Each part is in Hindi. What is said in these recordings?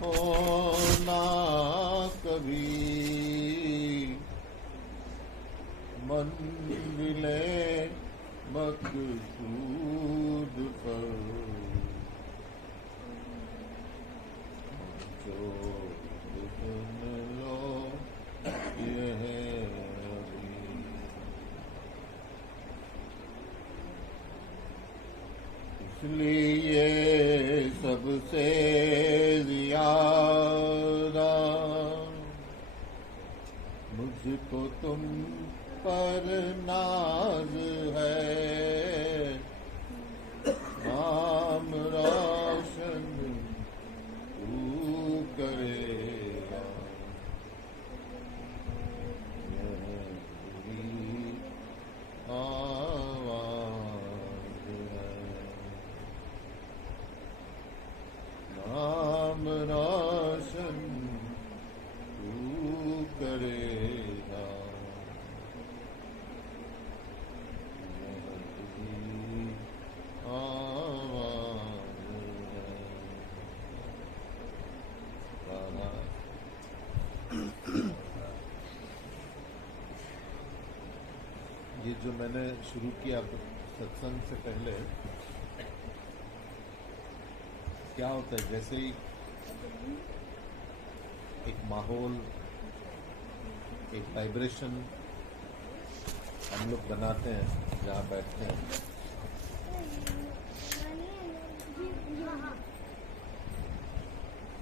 होना कभी मंजिले मकसूद पर जो सुन लो ये है अभी। इसलिए सबसे ज्यादा मुझको तुम पर नाज है, नाम रोशन तू करेगा, यह मेरी आवाज़ है। नाम रोशन तू करेगा, ये जो मैंने शुरू किया सत्संग से पहले, क्या होता है, जैसे ही एक माहौल, एक वाइब्रेशन हम लोग बनाते हैं जहाँ बैठते हैं,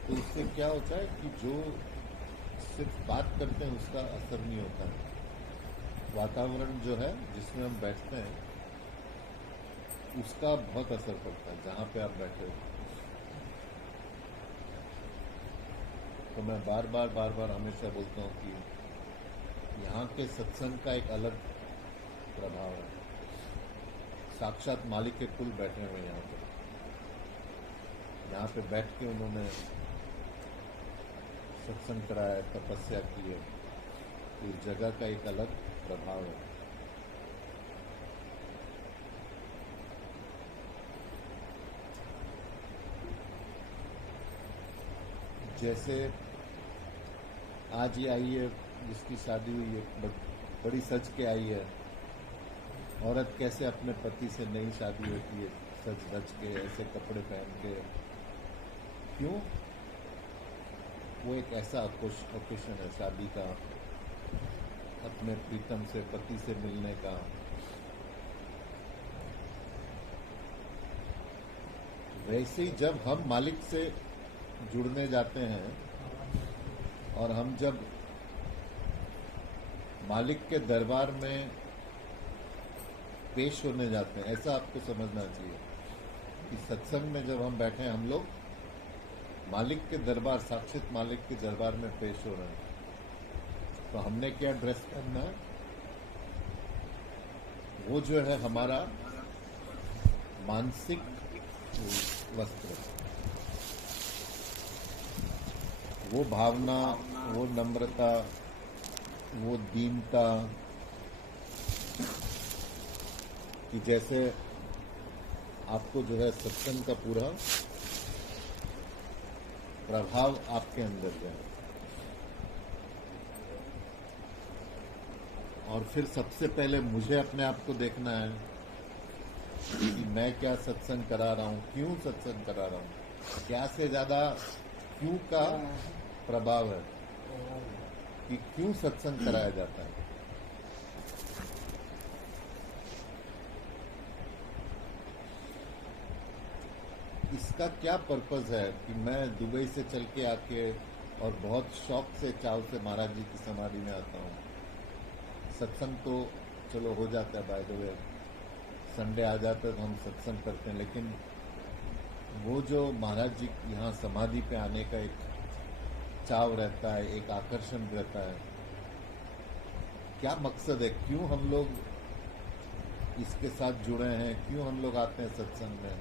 तो इससे क्या होता है कि जो सिर्फ बात करते हैं उसका असर नहीं होता है। वातावरण जो है जिसमें हम बैठते हैं उसका बहुत असर पड़ता है जहाँ पे आप बैठे हो। तो मैं बार बार हमेशा बोलता हूँ कि यहाँ के सत्संग का एक अलग प्रभाव है। साक्षात मालिक के कुल बैठे हुए यहाँ पे बैठ के उन्होंने सत्संग कराया, तपस्या की है। इस जगह का एक अलग प्रभाव है। जैसे आज ही आई है जिसकी शादी हुई है, बड़ी सज के आई है। औरत कैसे अपने पति से नई शादी होती है, सज धज के, ऐसे कपड़े पहन के। क्यों? वो एक ऐसा ओकेशन है शादी का, अपने प्रीतम से, पति से मिलने का। वैसे ही जब हम मालिक से जुड़ने जाते हैं और हम जब मालिक के दरबार में पेश होने जाते हैं, ऐसा आपको समझना चाहिए कि सत्संग में जब हम बैठे हैं, हम लोग मालिक के दरबार, साक्षात मालिक के दरबार में पेश हो रहे हैं। तो हमने क्या ड्रेस पहनना है? वो जो है हमारा मानसिक वस्त्र, वो भावना, वो नम्रता, वो दीनता, कि जैसे आपको जो है सत्संग का पूरा प्रभाव आपके अंदर जाए। और फिर सबसे पहले मुझे अपने आप को देखना है कि मैं क्या सत्संग करा रहा हूँ, क्यों सत्संग करा रहा हूँ। क्या से ज्यादा क्यों का प्रभाव है कि क्यों सत्संग कराया जाता है। इसका क्या पर्पस है कि मैं दुबई से चल के आके और बहुत शौक से, चाव से महाराज जी की समाधि में आता हूँ। सत्संग तो चलो हो जाता है, बाय द वे संडे आ जाता है तो हम सत्संग करते हैं, लेकिन वो जो महाराज जी यहाँ समाधि पे आने का एक चाव रहता है, एक आकर्षण रहता है, क्या मकसद है, क्यों हम लोग इसके साथ जुड़े हैं, क्यों हम लोग आते हैं सत्संग में,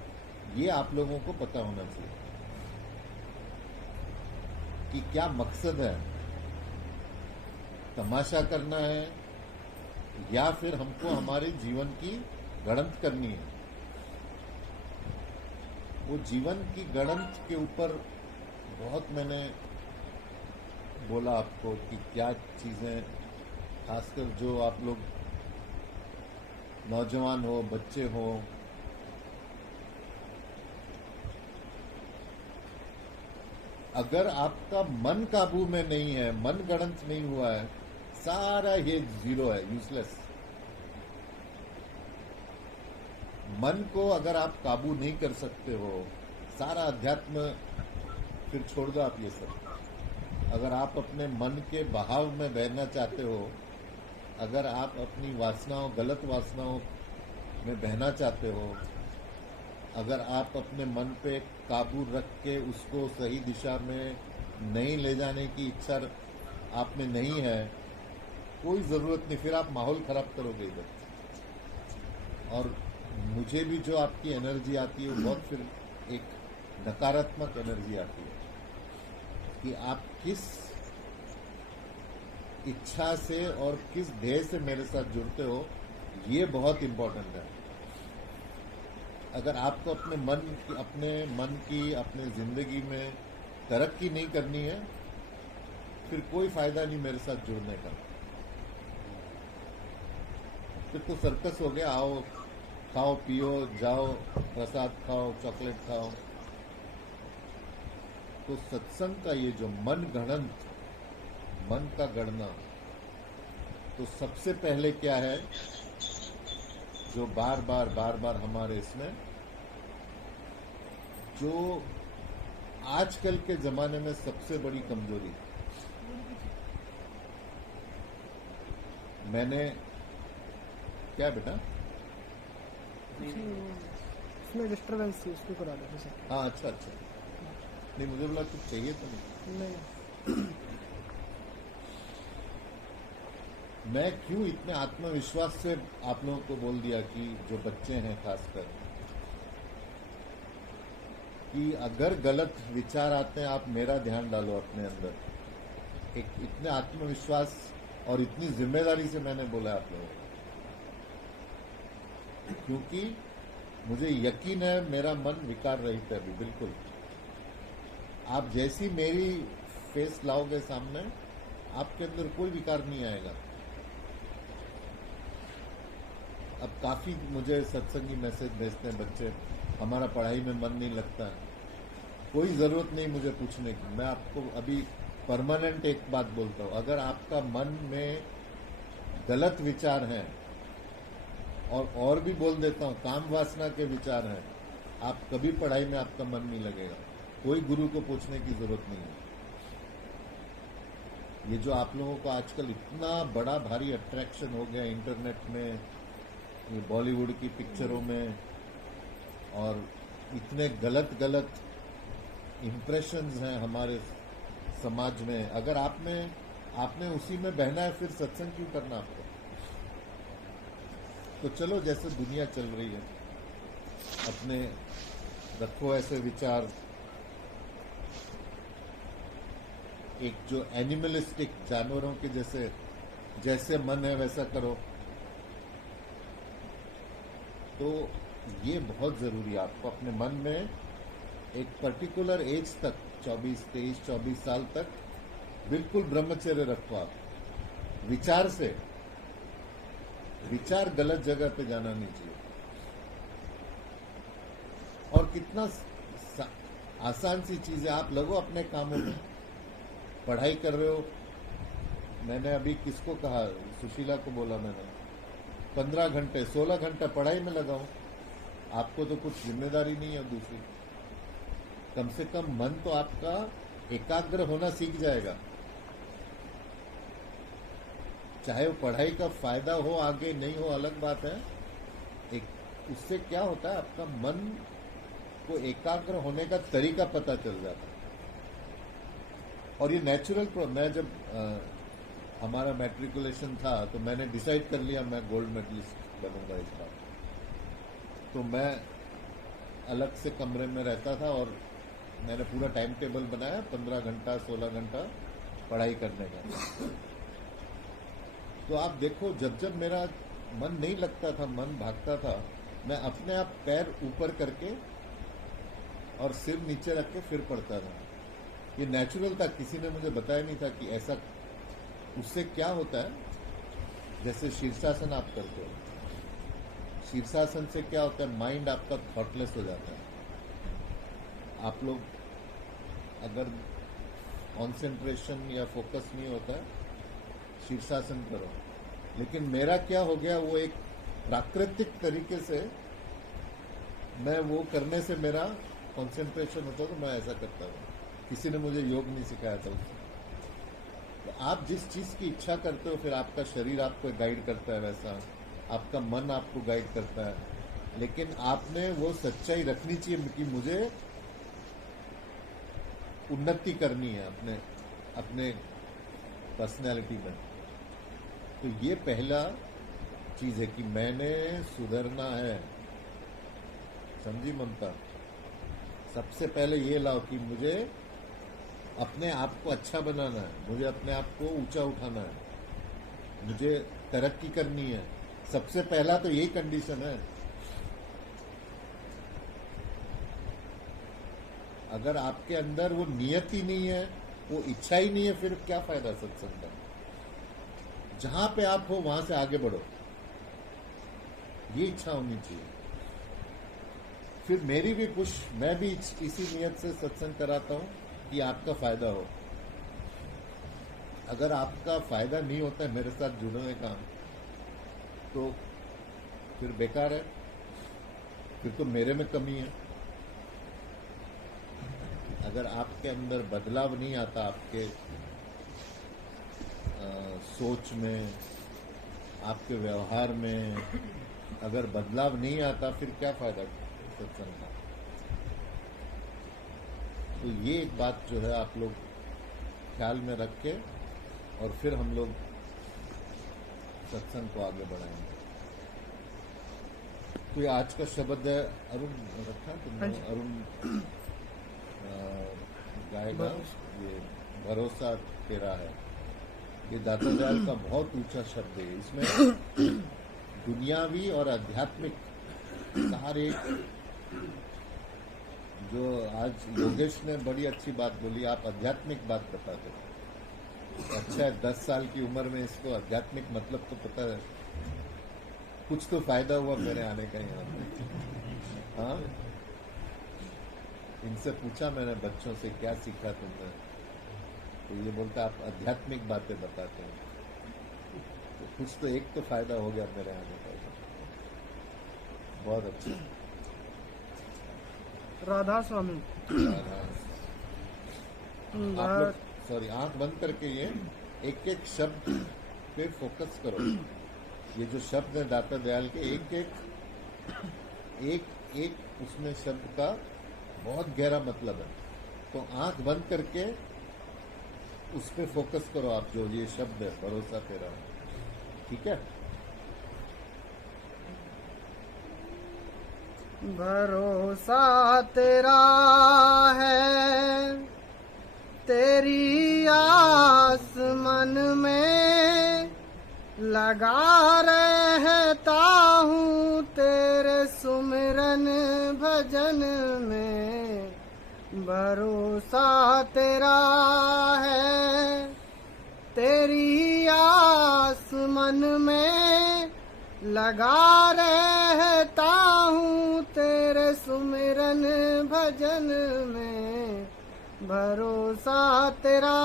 ये आप लोगों को पता होना चाहिए कि क्या मकसद है। तमाशा करना है या फिर हमको हमारे जीवन की गणत करनी है। वो जीवन की गणत के ऊपर बहुत मैंने बोला आपको कि क्या चीज़ें, खासकर जो आप लोग नौजवान हो, बच्चे हो, अगर आपका मन काबू में नहीं है, मन गणत नहीं हुआ है, सारा ये जीरो है, यूजलेस। मन को अगर आप काबू नहीं कर सकते हो, सारा अध्यात्म फिर छोड़ दो आप ये सब। अगर आप अपने मन के बहाव में बहना चाहते हो, अगर आप अपनी वासनाओं, गलत वासनाओं में बहना चाहते हो, अगर आप अपने मन पे काबू रख के उसको सही दिशा में नहीं ले जाने की इच्छा आप में नहीं है, कोई ज़रूरत नहीं, फिर आप माहौल ख़राब करोगे इधर। और मुझे भी जो आपकी एनर्जी आती है वो बहुत फिर एक नकारात्मक एनर्जी आती है कि आप किस इच्छा से और किस ध्येय से मेरे साथ जुड़ते हो, ये बहुत इम्पोर्टेंट है। अगर आपको अपने मन की अपने ज़िंदगी में तरक्की नहीं करनी है, फिर कोई फ़ायदा नहीं मेरे साथ जुड़ने का। फिर तो सर्कस हो गया, आओ खाओ पियो जाओ, प्रसाद खाओ, चॉकलेट खाओ। तो सत्संग का ये जो मन गणंत, मन का गणना, तो सबसे पहले क्या है जो बार बार हमारे इसमें, जो आजकल के जमाने में सबसे बड़ी कमजोरी, मैंने क्या बेटा उसमें डिस्टर्बेंस थी, उसको करा दो सर। हाँ अच्छा, नहीं मुझे बोला कुछ चाहिए तो नहीं। मैं क्यों इतने आत्मविश्वास से आप लोगों को बोल दिया कि जो बच्चे हैं खासकर, कि अगर गलत विचार आते हैं, आप मेरा ध्यान डालो अपने अंदर। एक इतने आत्मविश्वास और इतनी जिम्मेदारी से मैंने बोला आप लोगों को, क्योंकि मुझे यकीन है मेरा मन विकार रहित है अभी बिल्कुल। आप जैसी मेरी फेस लाओगे सामने, आपके अंदर कोई विकार नहीं आएगा। अब काफी मुझे सत्संगी मैसेज भेजते हैं बच्चे, हमारा पढ़ाई में मन नहीं लगता है। कोई जरूरत नहीं मुझे पूछने की, मैं आपको अभी परमानेंट एक बात बोलता हूँ, अगर आपका मन में गलत विचार हैं, और भी बोल देता हूँ काम वासना के विचार हैं, आप कभी पढ़ाई में आपका मन नहीं लगेगा। कोई गुरु को पूछने की जरूरत नहीं है। ये जो आप लोगों को आजकल इतना बड़ा भारी अट्रैक्शन हो गया इंटरनेट में, ये बॉलीवुड की पिक्चरों में, और इतने गलत इम्प्रेशंस हैं हमारे समाज में, अगर आपने उसी में बहना है, फिर सत्संग क्यों करना आपको? तो चलो जैसे दुनिया चल रही है, अपने रखो ऐसे विचार, एक जो एनिमलिस्टिक जानवरों के जैसे मन है वैसा करो। तो ये बहुत जरूरी है, आपको अपने मन में एक पर्टिकुलर एज तक, 23-24 साल तक बिल्कुल ब्रह्मचर्य रखो। आप विचार गलत जगह पे जाना नहीं चाहिए। और कितना आसान सी चीज है, आप लगो अपने कामों में, पढ़ाई कर रहे हो। मैंने अभी किसको कहा, सुशीला को बोला मैंने, 15 घंटे 16 घंटे पढ़ाई में लगाओ। आपको तो कुछ जिम्मेदारी नहीं है दूसरी, कम से कम मन तो आपका एकाग्र होना सीख जाएगा। चाहे वो पढ़ाई का फायदा हो आगे नहीं हो अलग बात है, एक उससे क्या होता है, आपका मन को एकाग्र होने का तरीका पता चल जाता है। और ये नेचुरल, मैं जब हमारा मैट्रिकुलेशन था तो मैंने डिसाइड कर लिया मैं गोल्ड मेडलिस्ट बनूंगा इस बार। तो मैं अलग से कमरे में रहता था और मैंने पूरा टाइम टेबल बनाया, 15 घंटा 16 घंटा पढ़ाई करने का। तो आप देखो, जब मेरा मन नहीं लगता था, मन भागता था, मैं अपने आप पैर ऊपर करके और सिर नीचे रख के फिर पढ़ता था। ये नेचुरल था, किसी ने मुझे बताया नहीं था कि ऐसा, उससे क्या होता है। जैसे शीर्षासन आप करते हो, शीर्षासन से क्या होता है, माइंड आपका थॉटलेस हो जाता है। आप लोग अगर कंसंट्रेशन या फोकस नहीं होता है, शीर्षासन करो। लेकिन मेरा क्या हो गया, वो एक प्राकृतिक तरीके से मैं वो करने से मेरा कंसंट्रेशन होता, तो मैं ऐसा करता हूँ। किसी ने मुझे योग नहीं सिखाया था उससे। तो आप जिस चीज़ की इच्छा करते हो, फिर आपका शरीर आपको गाइड करता है, वैसा आपका मन आपको गाइड करता है। लेकिन आपने वो सच्चाई रखनी चाहिए कि मुझे उन्नति करनी है अपने अपने पर्सनैलिटी में। तो ये पहला चीज़ है कि मैंने सुधरना है। समझी ममता? सबसे पहले ये लाओ कि मुझे अपने आप को अच्छा बनाना है, मुझे अपने आप को ऊंचा उठाना है, मुझे तरक्की करनी है। सबसे पहला तो यही कंडीशन है। अगर आपके अंदर वो नियत ही नहीं है, वो इच्छा ही नहीं है, फिर क्या फायदा सत्संग का। जहां पे आप हो वहां से आगे बढ़ो, ये इच्छा होनी चाहिए। फिर मेरी भी मैं भी इसी नियत से सत्संग कराता हूं कि आपका फायदा हो। अगर आपका फायदा नहीं होता है मेरे साथ जुड़ने का, तो फिर बेकार है, फिर तो मेरे में कमी है। अगर आपके अंदर बदलाव नहीं आता, आपके सोच में, आपके व्यवहार में अगर बदलाव नहीं आता, फिर क्या फायदा सत्संग का। तो ये एक बात जो है आप लोग ख्याल में रख के, और फिर हम लोग सत्संग को आगे बढ़ाएंगे। तो ये आज का शब्द है, अरुण रखा तुमने, अरुण गाएगा, ये भरोसा तेरा है। ये दाता दयाल का बहुत ऊंचा शब्द है। इसमें दुनियावी और आध्यात्मिक सारे, जो आज योगेश ने बड़ी अच्छी बात बोली, आप आध्यात्मिक बात बताते हो। अच्छा है, 10 साल की उम्र में इसको आध्यात्मिक मतलब तो पता है। कुछ तो फायदा हुआ मेरे आने का यहाँ पे। हाँ, इनसे पूछा मैंने बच्चों से, क्या सीखा तुमने, तो ये बोलता आप आध्यात्मिक बातें बताते हैं। तो कुछ तो एक तो फायदा हो गया मेरे आने का। बहुत अच्छा। राधा स्वामी। आप लोग सॉरी, आंख बंद करके ये एक एक शब्द पे फोकस करो। ये जो शब्द है दाता दयाल के, एक उसमें शब्द का बहुत गहरा मतलब है। तो आंख बंद करके उस पे फोकस करो आप, जो ये शब्द है भरोसा तेरा। ठीक है? भरोसा तेरा है, तेरी आस मन में लगा रहता हूँ, तेरे सुमिरन भजन में। भरोसा तेरा है, तेरी आस मन में लगा रहता हूँ, तेरे सुमिरन भजन में। भरोसा तेरा,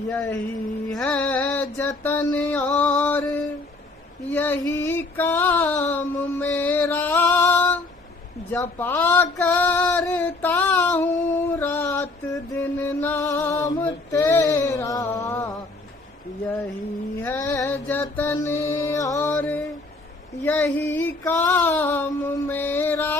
यही है जतन और यही काम मेरा, जपा करता हूँ रात दिन नाम तेरा। यही है जतन और यही काम मेरा,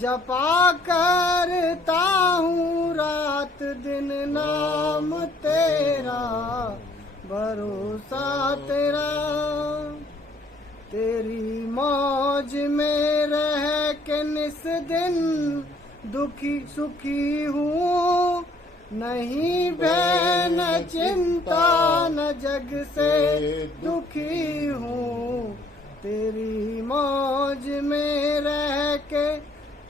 जपा करता हूँ रात दिन नाम तेरा। भरोसा तेरा, तेरी मौज में रह के निस दिन दुखी सुखी हूँ, नहीं भय न चिंता न जग से दुखी हूँ। तेरी मौज में रह के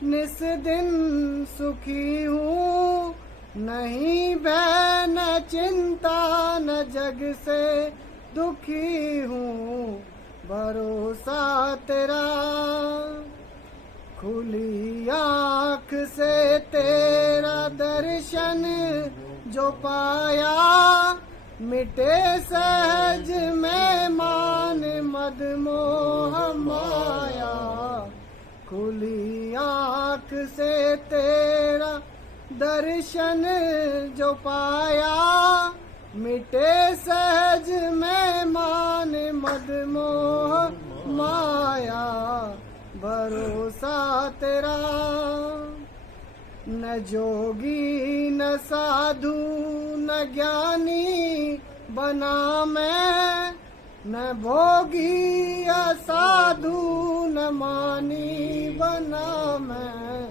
निस दिन सुखी हूँ, नहीं भय न चिंता न जग से दुखी हूँ, भरोसा तेरा। खुली आँख से तेरा दर्शन जो पाया, मिटे सहज में मान मद मोह माया। खुली आँख से तेरा दर्शन जो पाया, मिटे सहज में मान मद मोह माया, भरोसा तेरा। न जोगी न साधु न ज्ञानी बना मैं, न भोगी असाधु न मानी बना मैं।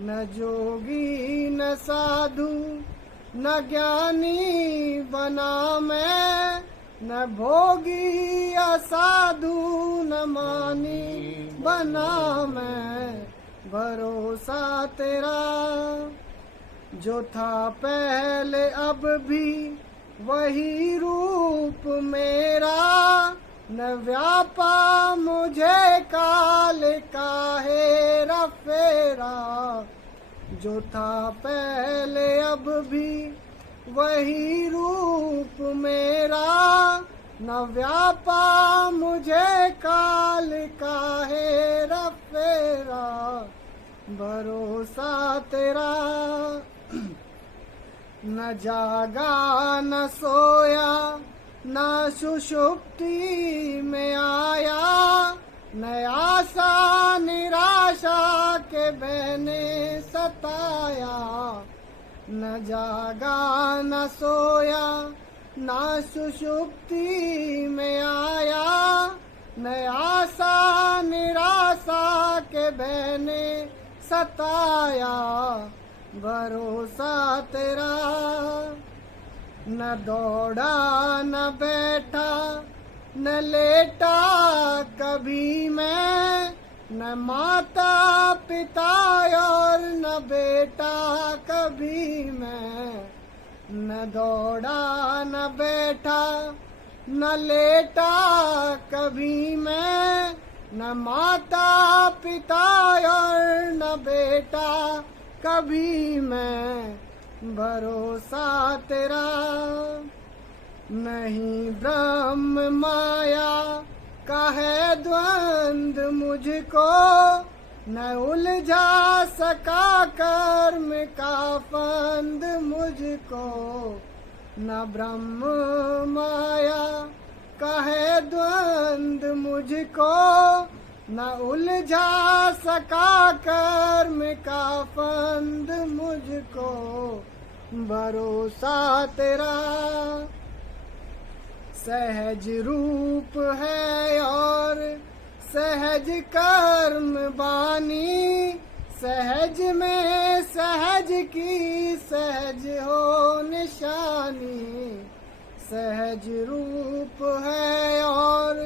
न जोगी न साधु न ज्ञानी बना मैं, न भोगी असाधु न मानी बना मैं, भरोसा तेरा। जो था पहले अब भी वही रूप मेरा, न व्यापा मुझे काल काहे रफेरा। जो था पहले अब भी वही रूप मेरा, न व्यापा मुझे काल काहे रफेरा, भरोसा तेरा। न जागा न सोया न सुषुप्ति में आया, न आशा निराशा के बहने सताया। न जागा न सोया न सुषुप्ति में आया, न आशा निराशा के बहने सताया, भरोसा तेरा। न दौड़ा न बैठा न लेटा कभी मैं, न माता पिता और न बेटा कभी मैं। न दौड़ा न बैठा न लेटा कभी मैं, न माता पिता और न बेटा कभी मैं, भरोसा तेरा। नहीं ब्रह्म माया का है द्वंद मुझको, न उलझा सका कर्म का फंद मुझको। न ब्रह्म माया का है द्वंद मुझको, न उलझा सका कर्म का फंद मुझको, भरोसा तेरा। सहज रूप है और सहज कर्म बानी, सहज में सहज की सहज हो निशानी। सहज रूप है और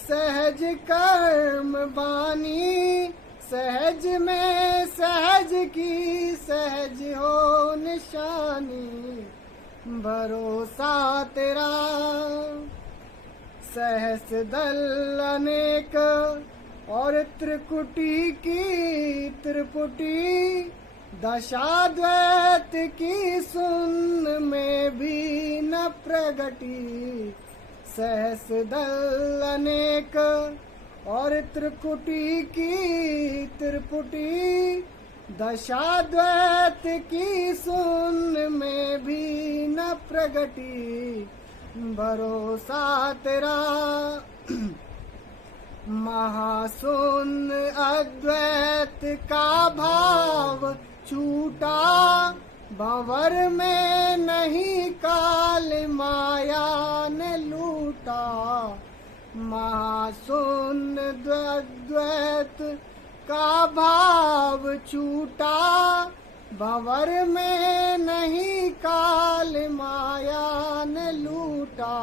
सहज कर्म बानी, सहज में सहज की सहज हो निशानी, भरोसा तेरा। सहस दल अनेक और त्रिकुटी की त्रिपुटी, दशाद्वैत की सुन में भी न प्रगटी। सहस दल अनेक और त्रिकुटी की त्रिपुटी, दशाद्वैत की सुन में भी न प्रगटी, भरोसा तेरा। महाशून अद्वैत का भाव छूटा, भंवर में नहीं काल माया ने लूटा। महाशून अद्वैत का भाव छूटा, भंवर में नहीं काल माया ने लूटा,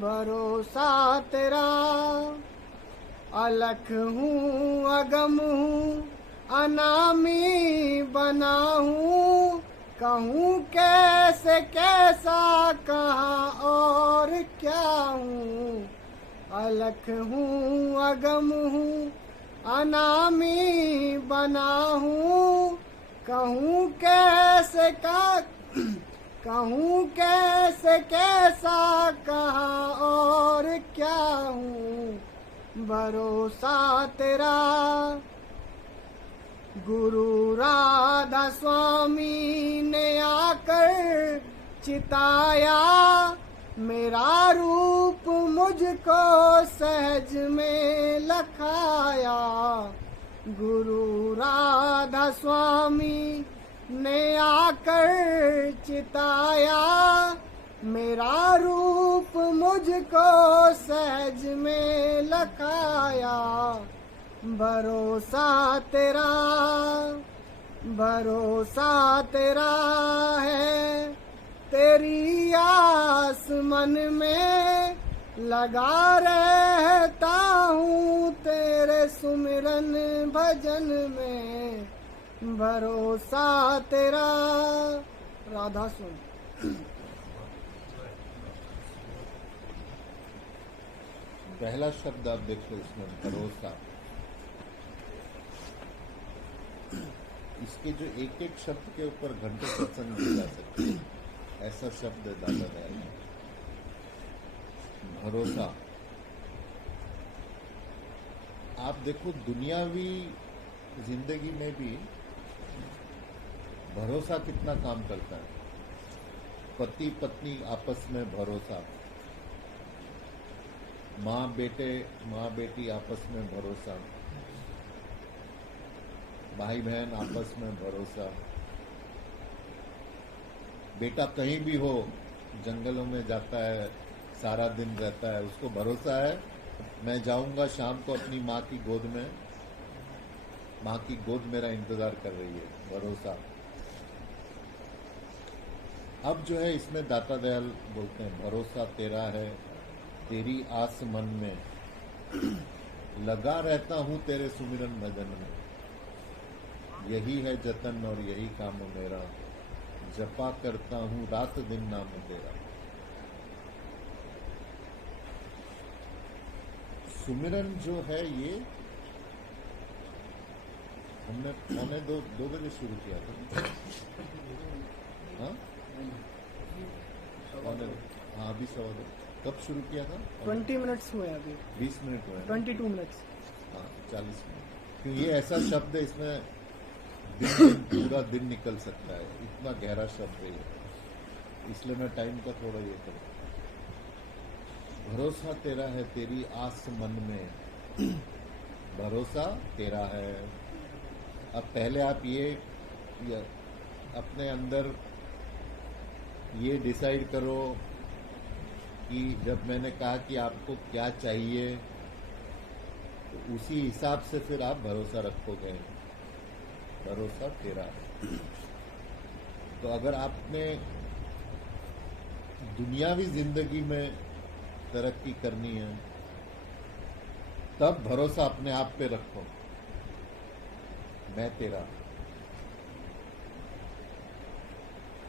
भरोसा तेरा। अलख हूँ अगम हूँ अनामी बना हूँ, कहूँ कैसे कैसा, कहाँ और क्या हूँ। अलख हूँ अगम हूँ, अनामी बना हूँ, कहूँ कैसे कहूँ कैसे कैसा, कहाँ और क्या हूँ। भरोसा तेरा गुरु राधा स्वामी ने आकर चिताया, मेरा रूप मुझको सहज में लखाया। गुरु राधा स्वामी ने आकर चिताया, मेरा रूप मुझको सहज में लखाया। भरोसा तेरा है, तेरी आस मन में लगा रहता हूँ, तेरे सुमिरन भजन में। भरोसा तेरा। राधा सुन। पहला शब्द आप देखो इसमें, भरोसा। इसके जो एक एक शब्द के ऊपर घंटे सत्संग दी जा सकते हैं, ऐसा शब्द है दादा दयाल। भरोसा। आप देखो दुनियावी जिंदगी में भी भरोसा कितना काम करता है। पति पत्नी आपस में भरोसा, माँ बेटी आपस में भरोसा, भाई बहन आपस में भरोसा। बेटा कहीं भी हो, जंगलों में जाता है, सारा दिन रहता है, उसको भरोसा है मैं जाऊंगा शाम को अपनी माँ की गोद में, माँ की गोद मेरा इंतजार कर रही है। भरोसा। अब जो है इसमें दाता दयाल बोलते हैं, भरोसा तेरा है, तेरी आस मन में लगा रहता हूँ, तेरे सुमिरन भजन में। यही है जतन और यही काम मेरा, जपा करता हूँ रात दिन नाम तेरा। सुमिरन जो है ये हमने पौने दो बजे शुरू किया था। हाँ हाँ, अभी 2:15। कब शुरू किया था? 20 मिनट्स हुए अभी। 20 मिनट हुए। 22 मिनट्स। हाँ, 40 मिनट। क्यों ये ऐसा शब्द है, इसमें दिन पूरा दिन निकल सकता है, इतना गहरा शब्द है, इसलिए मैं टाइम का थोड़ा ये करूँ। भरोसा तेरा है, तेरी आस मन में भरोसा तेरा है। अब पहले आप ये अपने अंदर ये डिसाइड करो कि जब मैंने कहा कि आपको क्या चाहिए, तो उसी हिसाब से फिर आप भरोसा रखोगे। भरोसा तेरा है। तो अगर आपने दुनियावी जिंदगी में तरक्की करनी है, तब भरोसा अपने आप पे रखो, मैं तेरा।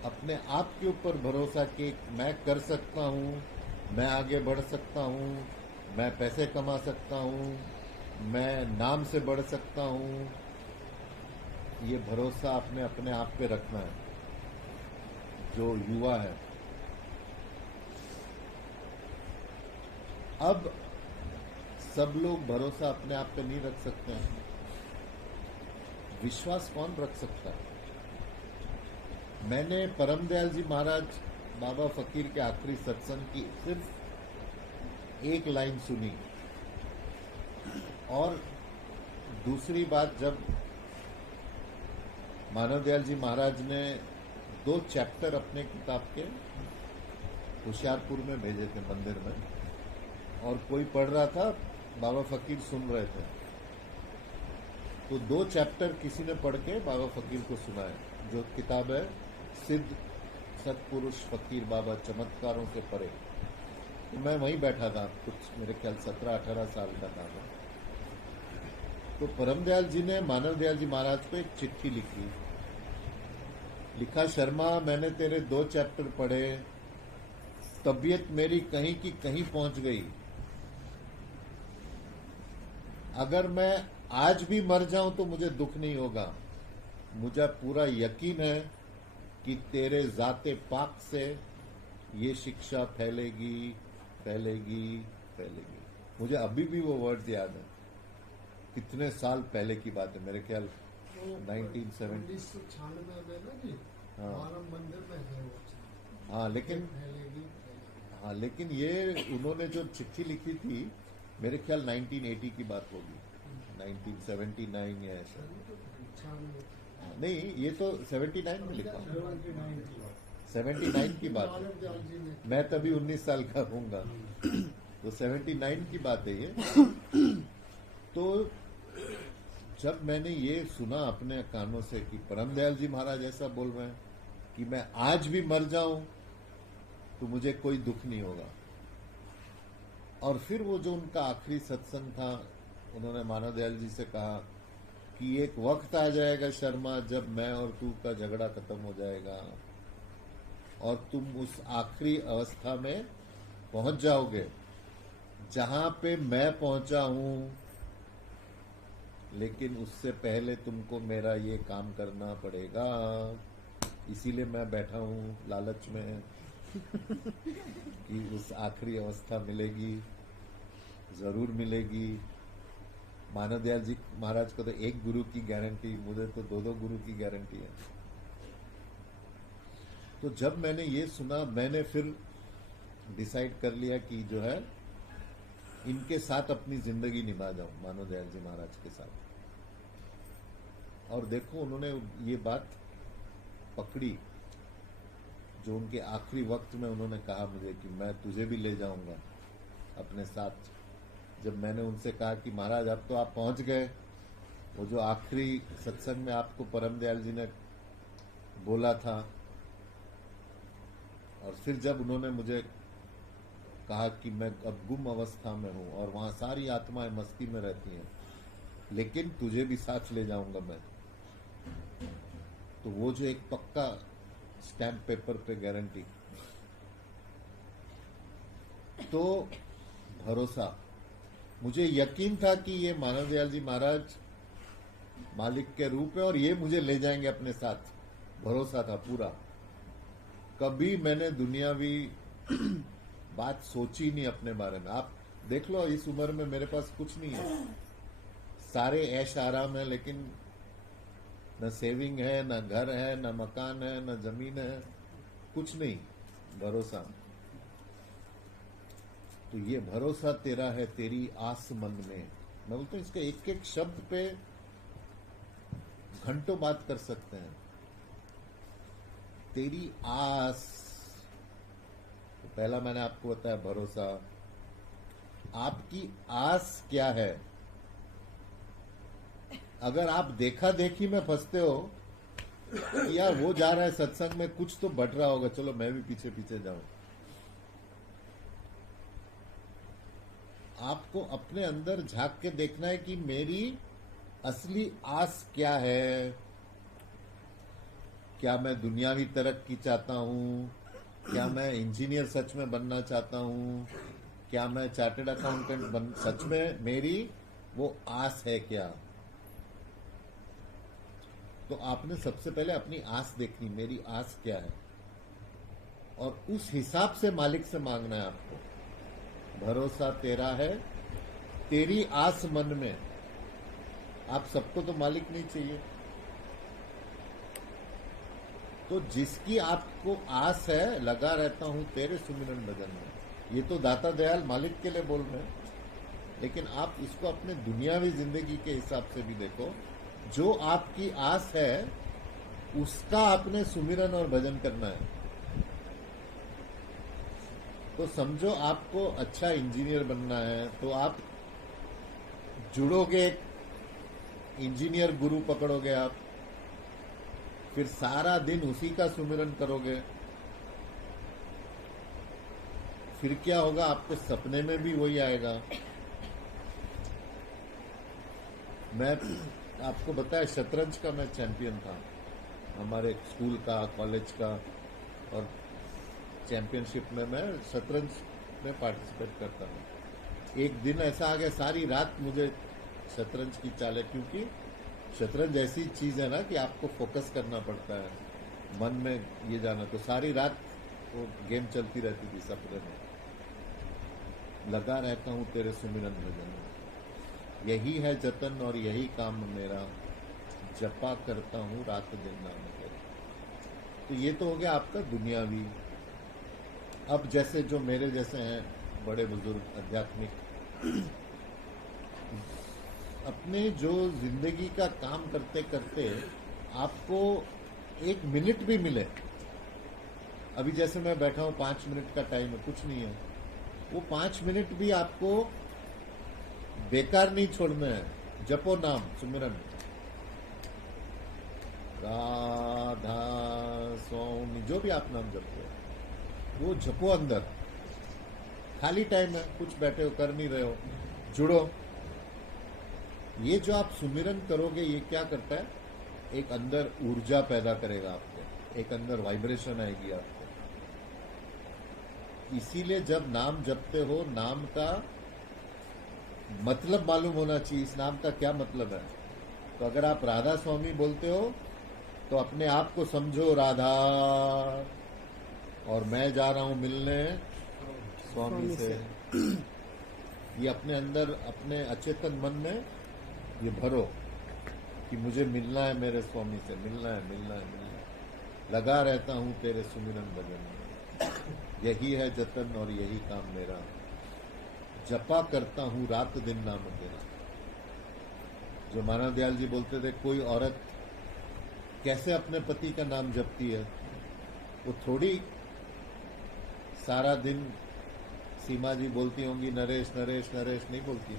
अपने आप के ऊपर भरोसा कि मैं कर सकता हूँ, मैं आगे बढ़ सकता हूँ, मैं पैसे कमा सकता हूँ, मैं नाम से बढ़ सकता हूँ। ये भरोसा आपने अपने आप पे रखना है। जो युवा है, अब सब लोग भरोसा अपने आप पे नहीं रख सकते हैं। विश्वास कौन रख सकता है? मैंने परमदयाल जी महाराज बाबा फकीर के आखिरी सत्संग की सिर्फ एक लाइन सुनी, और दूसरी बात जब मानवदयाल जी महाराज ने 2 चैप्टर अपने किताब के होशियारपुर में भेजे थे मंदिर में, और कोई पढ़ रहा था, बाबा फकीर सुन रहे थे, तो 2 चैप्टर किसी ने पढ़ के बाबा फकीर को सुनाए। जो किताब है सिद्ध सत्पुरुष फकीर बाबा चमत्कारों से परे। तो मैं वहीं बैठा था, कुछ मेरे ख्याल 17-18 साल का था मैं। तो परमदयाल जी ने मानव दयाल जी महाराज को एक चिट्ठी लिखी। लिखा, शर्मा मैंने तेरे 2 चैप्टर पढ़े, तबीयत मेरी कहीं की कहीं पहुंच गई। अगर मैं आज भी मर जाऊं तो मुझे दुख नहीं होगा। मुझे पूरा यकीन है कि तेरे जाते पाक से ये शिक्षा फैलेगी फैलेगी फैलेगी। मुझे अभी भी वो वर्ड्स याद है, कितने साल पहले की बात है, मेरे ख्याल 1970। 1996 में ना जी, हाँ। मानव मंदिर में है वो। हाँ लेकिन फैलेगी। हाँ लेकिन ये उन्होंने जो चिट्ठी लिखी थी, मेरे ख्याल 1980 की बात होगी, 1979 या ऐसा। नहीं, ये तो 79 में लिखा, 79 की बात है। मैं तभी 19 साल का होऊंगा, तो 79 की बात है ये। तो जब मैंने ये सुना अपने कानों से कि परमदयाल जी महाराज ऐसा बोल रहे हैं कि मैं आज भी मर जाऊं तो मुझे कोई दुख नहीं होगा, और फिर वो जो उनका आखिरी सत्संग था, उन्होंने मानव दयाल जी से कहा कि एक वक्त आ जाएगा शर्मा जब मैं और तू का झगड़ा खत्म हो जाएगा और तुम उस आखिरी अवस्था में पहुंच जाओगे जहां पे मैं पहुंचा हूं, लेकिन उससे पहले तुमको मेरा ये काम करना पड़ेगा। इसीलिए मैं बैठा हूं लालच में कि उस आखिरी अवस्था मिलेगी, जरूर मिलेगी। मानव दयाल जी महाराज को तो एक गुरु की गारंटी, मुझे तो 2 गुरु की गारंटी है। तो जब मैंने ये सुना, मैंने फिर डिसाइड कर लिया कि जो है इनके साथ अपनी जिंदगी निभा जाऊं, मानव दयाल जी महाराज के साथ। और देखो उन्होंने ये बात पकड़ी, जो उनके आखिरी वक्त में उन्होंने कहा मुझे कि मैं तुझे भी ले जाऊंगा अपने साथ। जब मैंने उनसे कहा कि महाराज अब तो आप पहुंच गए, वो जो आखिरी सत्संग में आपको परमदयाल जी ने बोला था, और फिर जब उन्होंने मुझे कहा कि मैं अब गुम अवस्था में हूं और वहां सारी आत्माएं मस्ती में रहती हैं, लेकिन तुझे भी साथ ले जाऊंगा मैं, तो वो जो एक पक्का स्टैम्प पेपर पे गारंटी, तो भरोसा, मुझे यकीन था कि ये मानव दयाल जी महाराज मालिक के रूप में और ये मुझे ले जाएंगे अपने साथ। भरोसा था पूरा। कभी मैंने दुनियावी बात सोची नहीं अपने बारे में। आप देख लो, इस उम्र में मेरे पास कुछ नहीं है, सारे ऐश आराम है, लेकिन न सेविंग है, न घर है, न मकान है, न जमीन है, कुछ नहीं। भरोसा, तो ये भरोसा तेरा है, तेरी आस मन में। मैं बोलता हूं इसके एक एक शब्द पे घंटों बात कर सकते हैं। तेरी आस, तो पहला मैंने आपको बताया भरोसा। आपकी आस क्या है? अगर आप देखा देखी में फंसते हो, यार वो जा रहा है सत्संग में, कुछ तो बढ़ रहा होगा, चलो मैं भी पीछे पीछे जाऊं। आपको अपने अंदर झांक के देखना है कि मेरी असली आस क्या है। क्या मैं दुनियावी तरक्की चाहता हूं? क्या मैं इंजीनियर सच में बनना चाहता हूं? क्या मैं चार्टर्ड अकाउंटेंट बन, सच में मेरी वो आस है क्या? तो आपने सबसे पहले अपनी आस देखनी, मेरी आस क्या है, और उस हिसाब से मालिक से मांगना है आपको। भरोसा तेरा है, तेरी आस मन में। आप सबको तो मालिक नहीं चाहिए, तो जिसकी आपको आस है, लगा रहता हूं तेरे सुमिरन भजन में, ये तो दाता दयाल मालिक के लिए बोल रहे हैं। लेकिन आप इसको अपने दुनियावी जिंदगी के हिसाब से भी देखो। जो आपकी आस है उसका आपने सुमिरन और भजन करना है। तो समझो आपको अच्छा इंजीनियर बनना है, तो आप जुड़ोगे, इंजीनियर गुरु पकड़ोगे आप, फिर सारा दिन उसी का सुमिरन करोगे। फिर क्या होगा, आपके सपने में भी वही आएगा। मैं आपको बताया शतरंज का मैं चैंपियन था, हमारे स्कूल का, कॉलेज का, और चैंपियनशिप में मैं शतरंज में पार्टिसिपेट करता हूँ। एक दिन ऐसा आ गया, सारी रात मुझे शतरंज की चालें, क्योंकि शतरंज ऐसी चीज है ना कि आपको फोकस करना पड़ता है, मन में ये जाना, तो सारी रात वो गेम चलती रहती थी सपने में। लगा रहता हूँ तेरे सुमिरन भजन में, यही है जतन और यही काम मेरा, जपा करता हूँ रात दिन नाम तेरा। तो ये तो हो गया आपका दुनियावी। अब जैसे जो मेरे जैसे हैं बड़े बुजुर्ग आध्यात्मिक, अपने जो जिंदगी का काम करते करते आपको एक मिनट भी मिले, अभी जैसे मैं बैठा हूं 5 मिनट का टाइम है, कुछ नहीं है, वो 5 मिनट भी आपको बेकार नहीं छोड़ना है। जपो नाम सुमिरन, राधा स्वामी, जो भी आप नाम जपते हो वो जपो अंदर। खाली टाइम है, कुछ बैठे हो, कर नहीं रहे हो, जुड़ो। ये जो आप सुमिरन करोगे ये क्या करता है, एक अंदर ऊर्जा पैदा करेगा आपको, एक अंदर वाइब्रेशन आएगी आपको। इसीलिए जब नाम जपते हो, नाम का मतलब मालूम होना चाहिए, इस नाम का क्या मतलब है। तो अगर आप राधा स्वामी बोलते हो तो अपने आप को समझो राधा, और मैं जा रहा हूं मिलने स्वामी से। ये अपने अंदर, अपने अचेतन मन में ये भरो कि मुझे मिलना है मेरे स्वामी से, मिलना है, मिलना है, मिलना है। लगा रहता हूं तेरे सुमिरन भजन में, यही है जतन और यही काम मेरा, जपा करता हूं रात दिन नाम तेरा। जो मानव दयाल जी बोलते थे, कोई औरत कैसे अपने पति का नाम जपती है, वो थोड़ी सारा दिन सीमा जी बोलती होंगी नरेश नरेश नरेश, नहीं बोलती।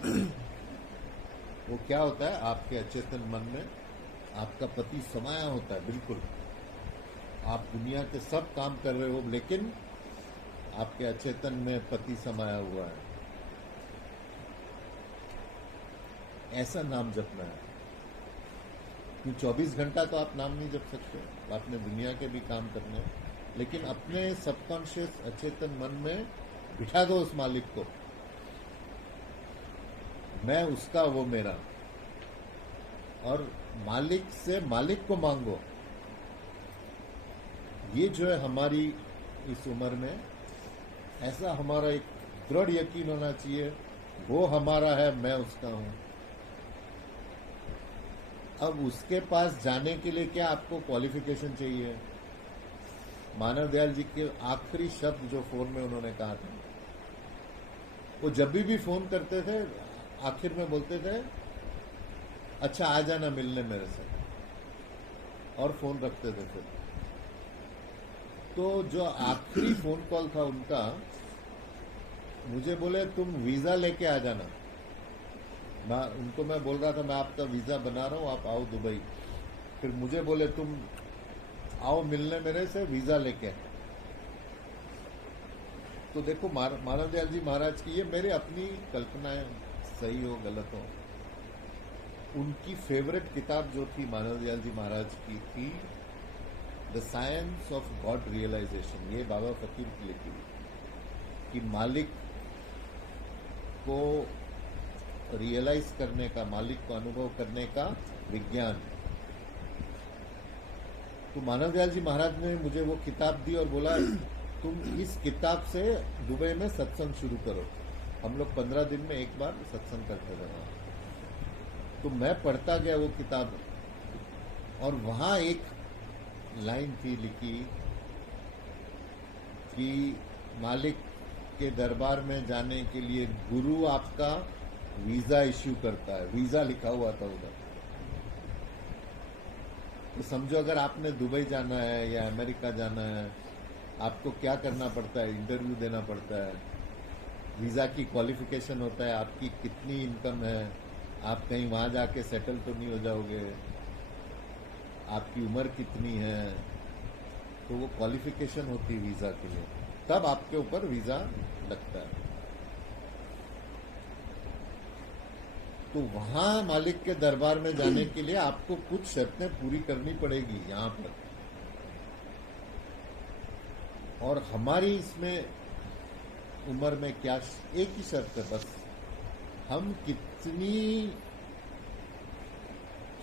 वो क्या होता है, आपके अचेतन मन में आपका पति समाया होता है, बिल्कुल आप दुनिया के सब काम कर रहे हो लेकिन आपके अचेतन में पति समाया हुआ है। ऐसा नाम जपना है। 24 घंटा तो आप नाम नहीं जप सकते, आपने दुनिया के भी काम करने हैं, लेकिन अपने सबकॉन्शियस अचेतन मन में बिठा दो उस मालिक को, मैं उसका वो मेरा, और मालिक से मालिक को मांगो। ये जो है हमारी इस उम्र में, ऐसा हमारा एक दृढ़ यकीन होना चाहिए, वो हमारा है, मैं उसका हूं। अब उसके पास जाने के लिए क्या आपको क्वालिफिकेशन चाहिए। मानव दयाल जी के आखिरी शब्द जो फोन में उन्होंने कहा था, वो जब भी फोन करते थे आखिर में बोलते थे, अच्छा आ जाना मिलने मेरे से, और फोन रखते थे फिर। तो जो आखिरी फोन कॉल था उनका, मुझे बोले तुम वीजा लेके आ जाना। उनको मैं बोल रहा था मैं आपका वीजा बना रहा हूं, आप आओ दुबई। फिर मुझे बोले तुम आओ मिलने मेरे से, वीजा लेके। तो देखो मानव दयाल जी महाराज की, ये मेरे अपनी कल्पनाएं, सही हो गलत हो, उनकी फेवरेट किताब जो थी मानव दयाल जी महाराज की थी, the science of God realization. ये बाबा फकीर की लिखी हुई, कि मालिक को रियलाइज करने का, मालिक को अनुभव करने का विज्ञान। तो मानव दयाल जी महाराज ने मुझे वो किताब दी और बोला तुम इस किताब से दुबई में सत्संग शुरू करो। हम लोग 15 दिन में एक बार सत्संग करते रहे। तो मैं पढ़ता गया वो किताब, और वहां एक लाइन थी लिखी कि मालिक के दरबार में जाने के लिए गुरु आपका वीजा इश्यू करता है। वीजा लिखा हुआ था उधर। तो समझो अगर आपने दुबई जाना है या अमेरिका जाना है, आपको क्या करना पड़ता है, इंटरव्यू देना पड़ता है, वीजा की क्वालिफिकेशन होता है, आपकी कितनी इनकम है, आप कहीं वहां जाके सेटल तो नहीं हो जाओगे, आपकी उम्र कितनी है, तो वो क्वालिफिकेशन होती है वीजा के लिए, तब आपके ऊपर वीजा लगता है। तो वहां मालिक के दरबार में जाने के लिए आपको कुछ शर्तें पूरी करनी पड़ेगी यहां पर। और हमारी इसमें उम्र में क्या एक ही शर्त है बस, हम कितनी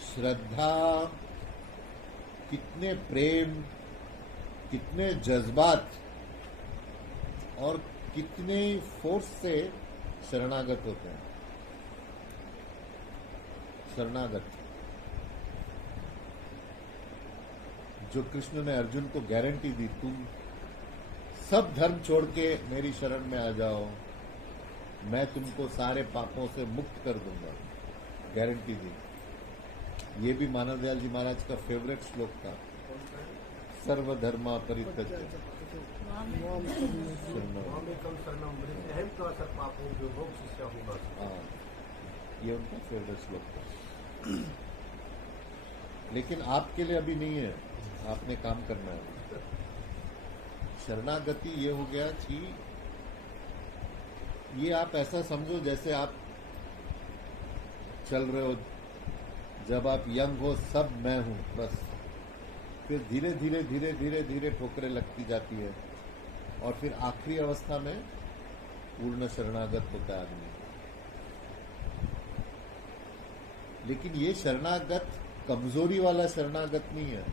श्रद्धा, कितने प्रेम, कितने जज्बात और कितने फोर्स से शरणागत होते हैं। शरणागत जो कृष्ण ने अर्जुन को गारंटी दी, तुम सब धर्म छोड़ के मेरी शरण में आ जाओ, मैं तुमको सारे पापों से मुक्त कर दूंगा, गारंटी दी। ये भी मानव दयाल जी महाराज का फेवरेट श्लोक था, सर्वधर्मा परित्यज्य हाँ, ये उनका फेवरेट श्लोक था। लेकिन आपके लिए अभी नहीं है, आपने काम करना है। शरणागति ये हो गया कि ये आप ऐसा समझो जैसे आप चल रहे हो, जब आप यंग हो सब मैं हूं बस, फिर धीरे धीरे धीरे धीरे धीरे ठोकरें लगती जाती है और फिर आखिरी अवस्था में पूर्ण शरणागत होता है आदमी। लेकिन ये शरणागत कमजोरी वाला शरणागत नहीं है,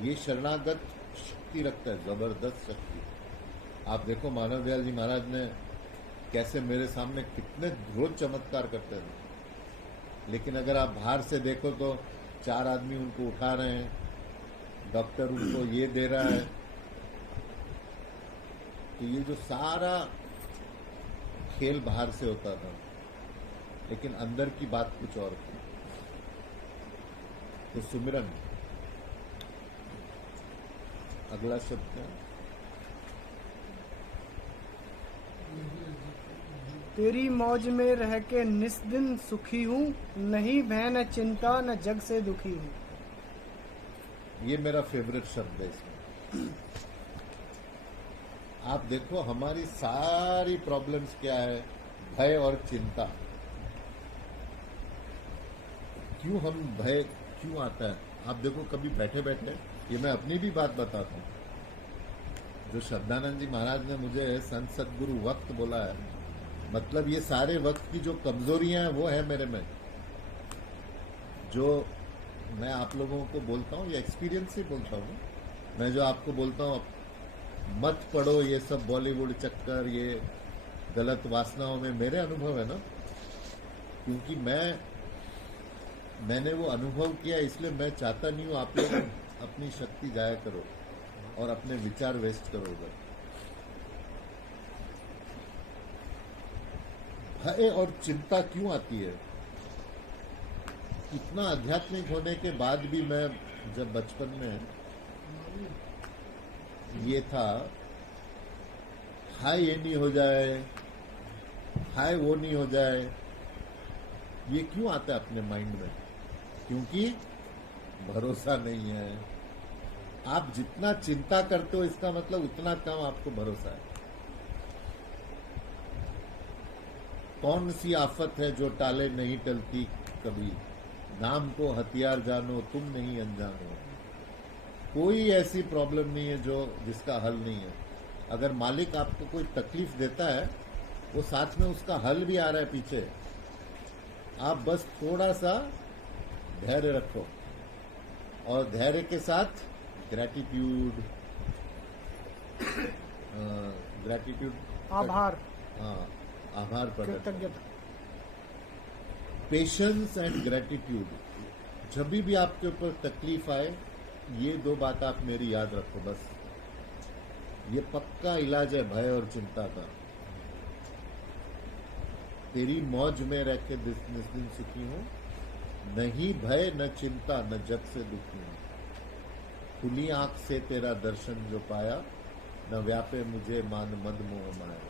ये शरणागत शक्ति रखता है, जबरदस्त शक्ति। आप देखो मानव दयाल जी महाराज ने कैसे मेरे सामने कितने रोज चमत्कार करते हैं, लेकिन अगर आप बाहर से देखो तो 4 आदमी उनको उठा रहे हैं, डॉक्टर उनको ये दे रहा है, तो ये जो सारा खेल बाहर से होता था, लेकिन अंदर की बात कुछ और थी। तो सुमिरन, अगला शब्द है तेरी मौज में रह के निस्दिन सुखी हूँ, नहीं भय न चिंता न जग से दुखी हूँ। ये मेरा फेवरेट शब्द है इसमें। आप देखो हमारी सारी प्रॉब्लम्स क्या है, भय और चिंता। क्यों हम भय क्यों आता है? आप देखो कभी बैठे बैठे, ये मैं अपनी भी बात बताता हूँ, जो शब्दानंद जी महाराज ने मुझे संत सदगुरु वक्त बोला है, मतलब ये सारे वक्त की जो कमजोरियां हैं वो है मेरे में, जो मैं आप लोगों को बोलता हूँ, ये एक्सपीरियंस से बोलता हूँ। मैं जो आपको बोलता हूँ मत पढ़ो ये सब बॉलीवुड चक्कर, ये गलत वासनाओं में, मेरे अनुभव है ना, क्योंकि मैंने वो अनुभव किया, इसलिए मैं चाहता नहीं हूँ आप लोग अपनी शक्ति जाया करो और अपने विचार वेस्ट करो उधर। भय और चिंता क्यों आती है? इतना आध्यात्मिक होने के बाद भी मैं जब बचपन में ये था, हाय ये नहीं हो जाए, हाय वो नहीं हो जाए, ये क्यों आता है अपने माइंड में? क्योंकि भरोसा नहीं है। आप जितना चिंता करते हो इसका मतलब उतना कम आपको भरोसा है। कौन सी आफत है जो टाले नहीं टलती कभी, नाम को हथियार जानो तुम नहीं अनजान हो। कोई ऐसी प्रॉब्लम नहीं है जो जिसका हल नहीं है। अगर मालिक आपको कोई तकलीफ देता है, वो साथ में उसका हल भी आ रहा है पीछे। आप बस थोड़ा सा धैर्य रखो और धैर्य के साथ ग्रैटिट्यूड, आभार, हाँ, आभार प्रकट, कृतज्ञता, पेशेंस एंड ग्रैटिट्यूड। जब भी आपके ऊपर तकलीफ आए, ये 2 बात आप मेरी याद रखो बस। ये पक्का इलाज है भय और चिंता का। तेरी मौज में रह के निस्दिन सुखी हूं, नहीं भय न चिंता न जग से दुखी हूं। खुली आंख से तेरा दर्शन जो पाया, न व्यापे मुझे मान मद मोह माया।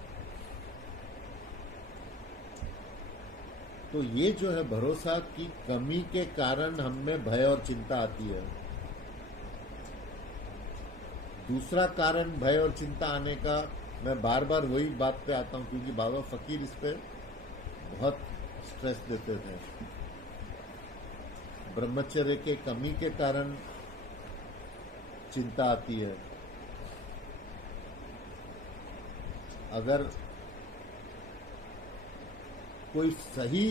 तो ये जो है भरोसा की कमी के कारण हम में भय और चिंता आती है। दूसरा कारण भय और चिंता आने का, मैं बार बार वही बात पे आता हूं क्योंकि बाबा फकीर इस पे बहुत स्ट्रेस देते थे। ब्रह्मचर्य के कमी के कारण चिंता आती है। अगर कोई सही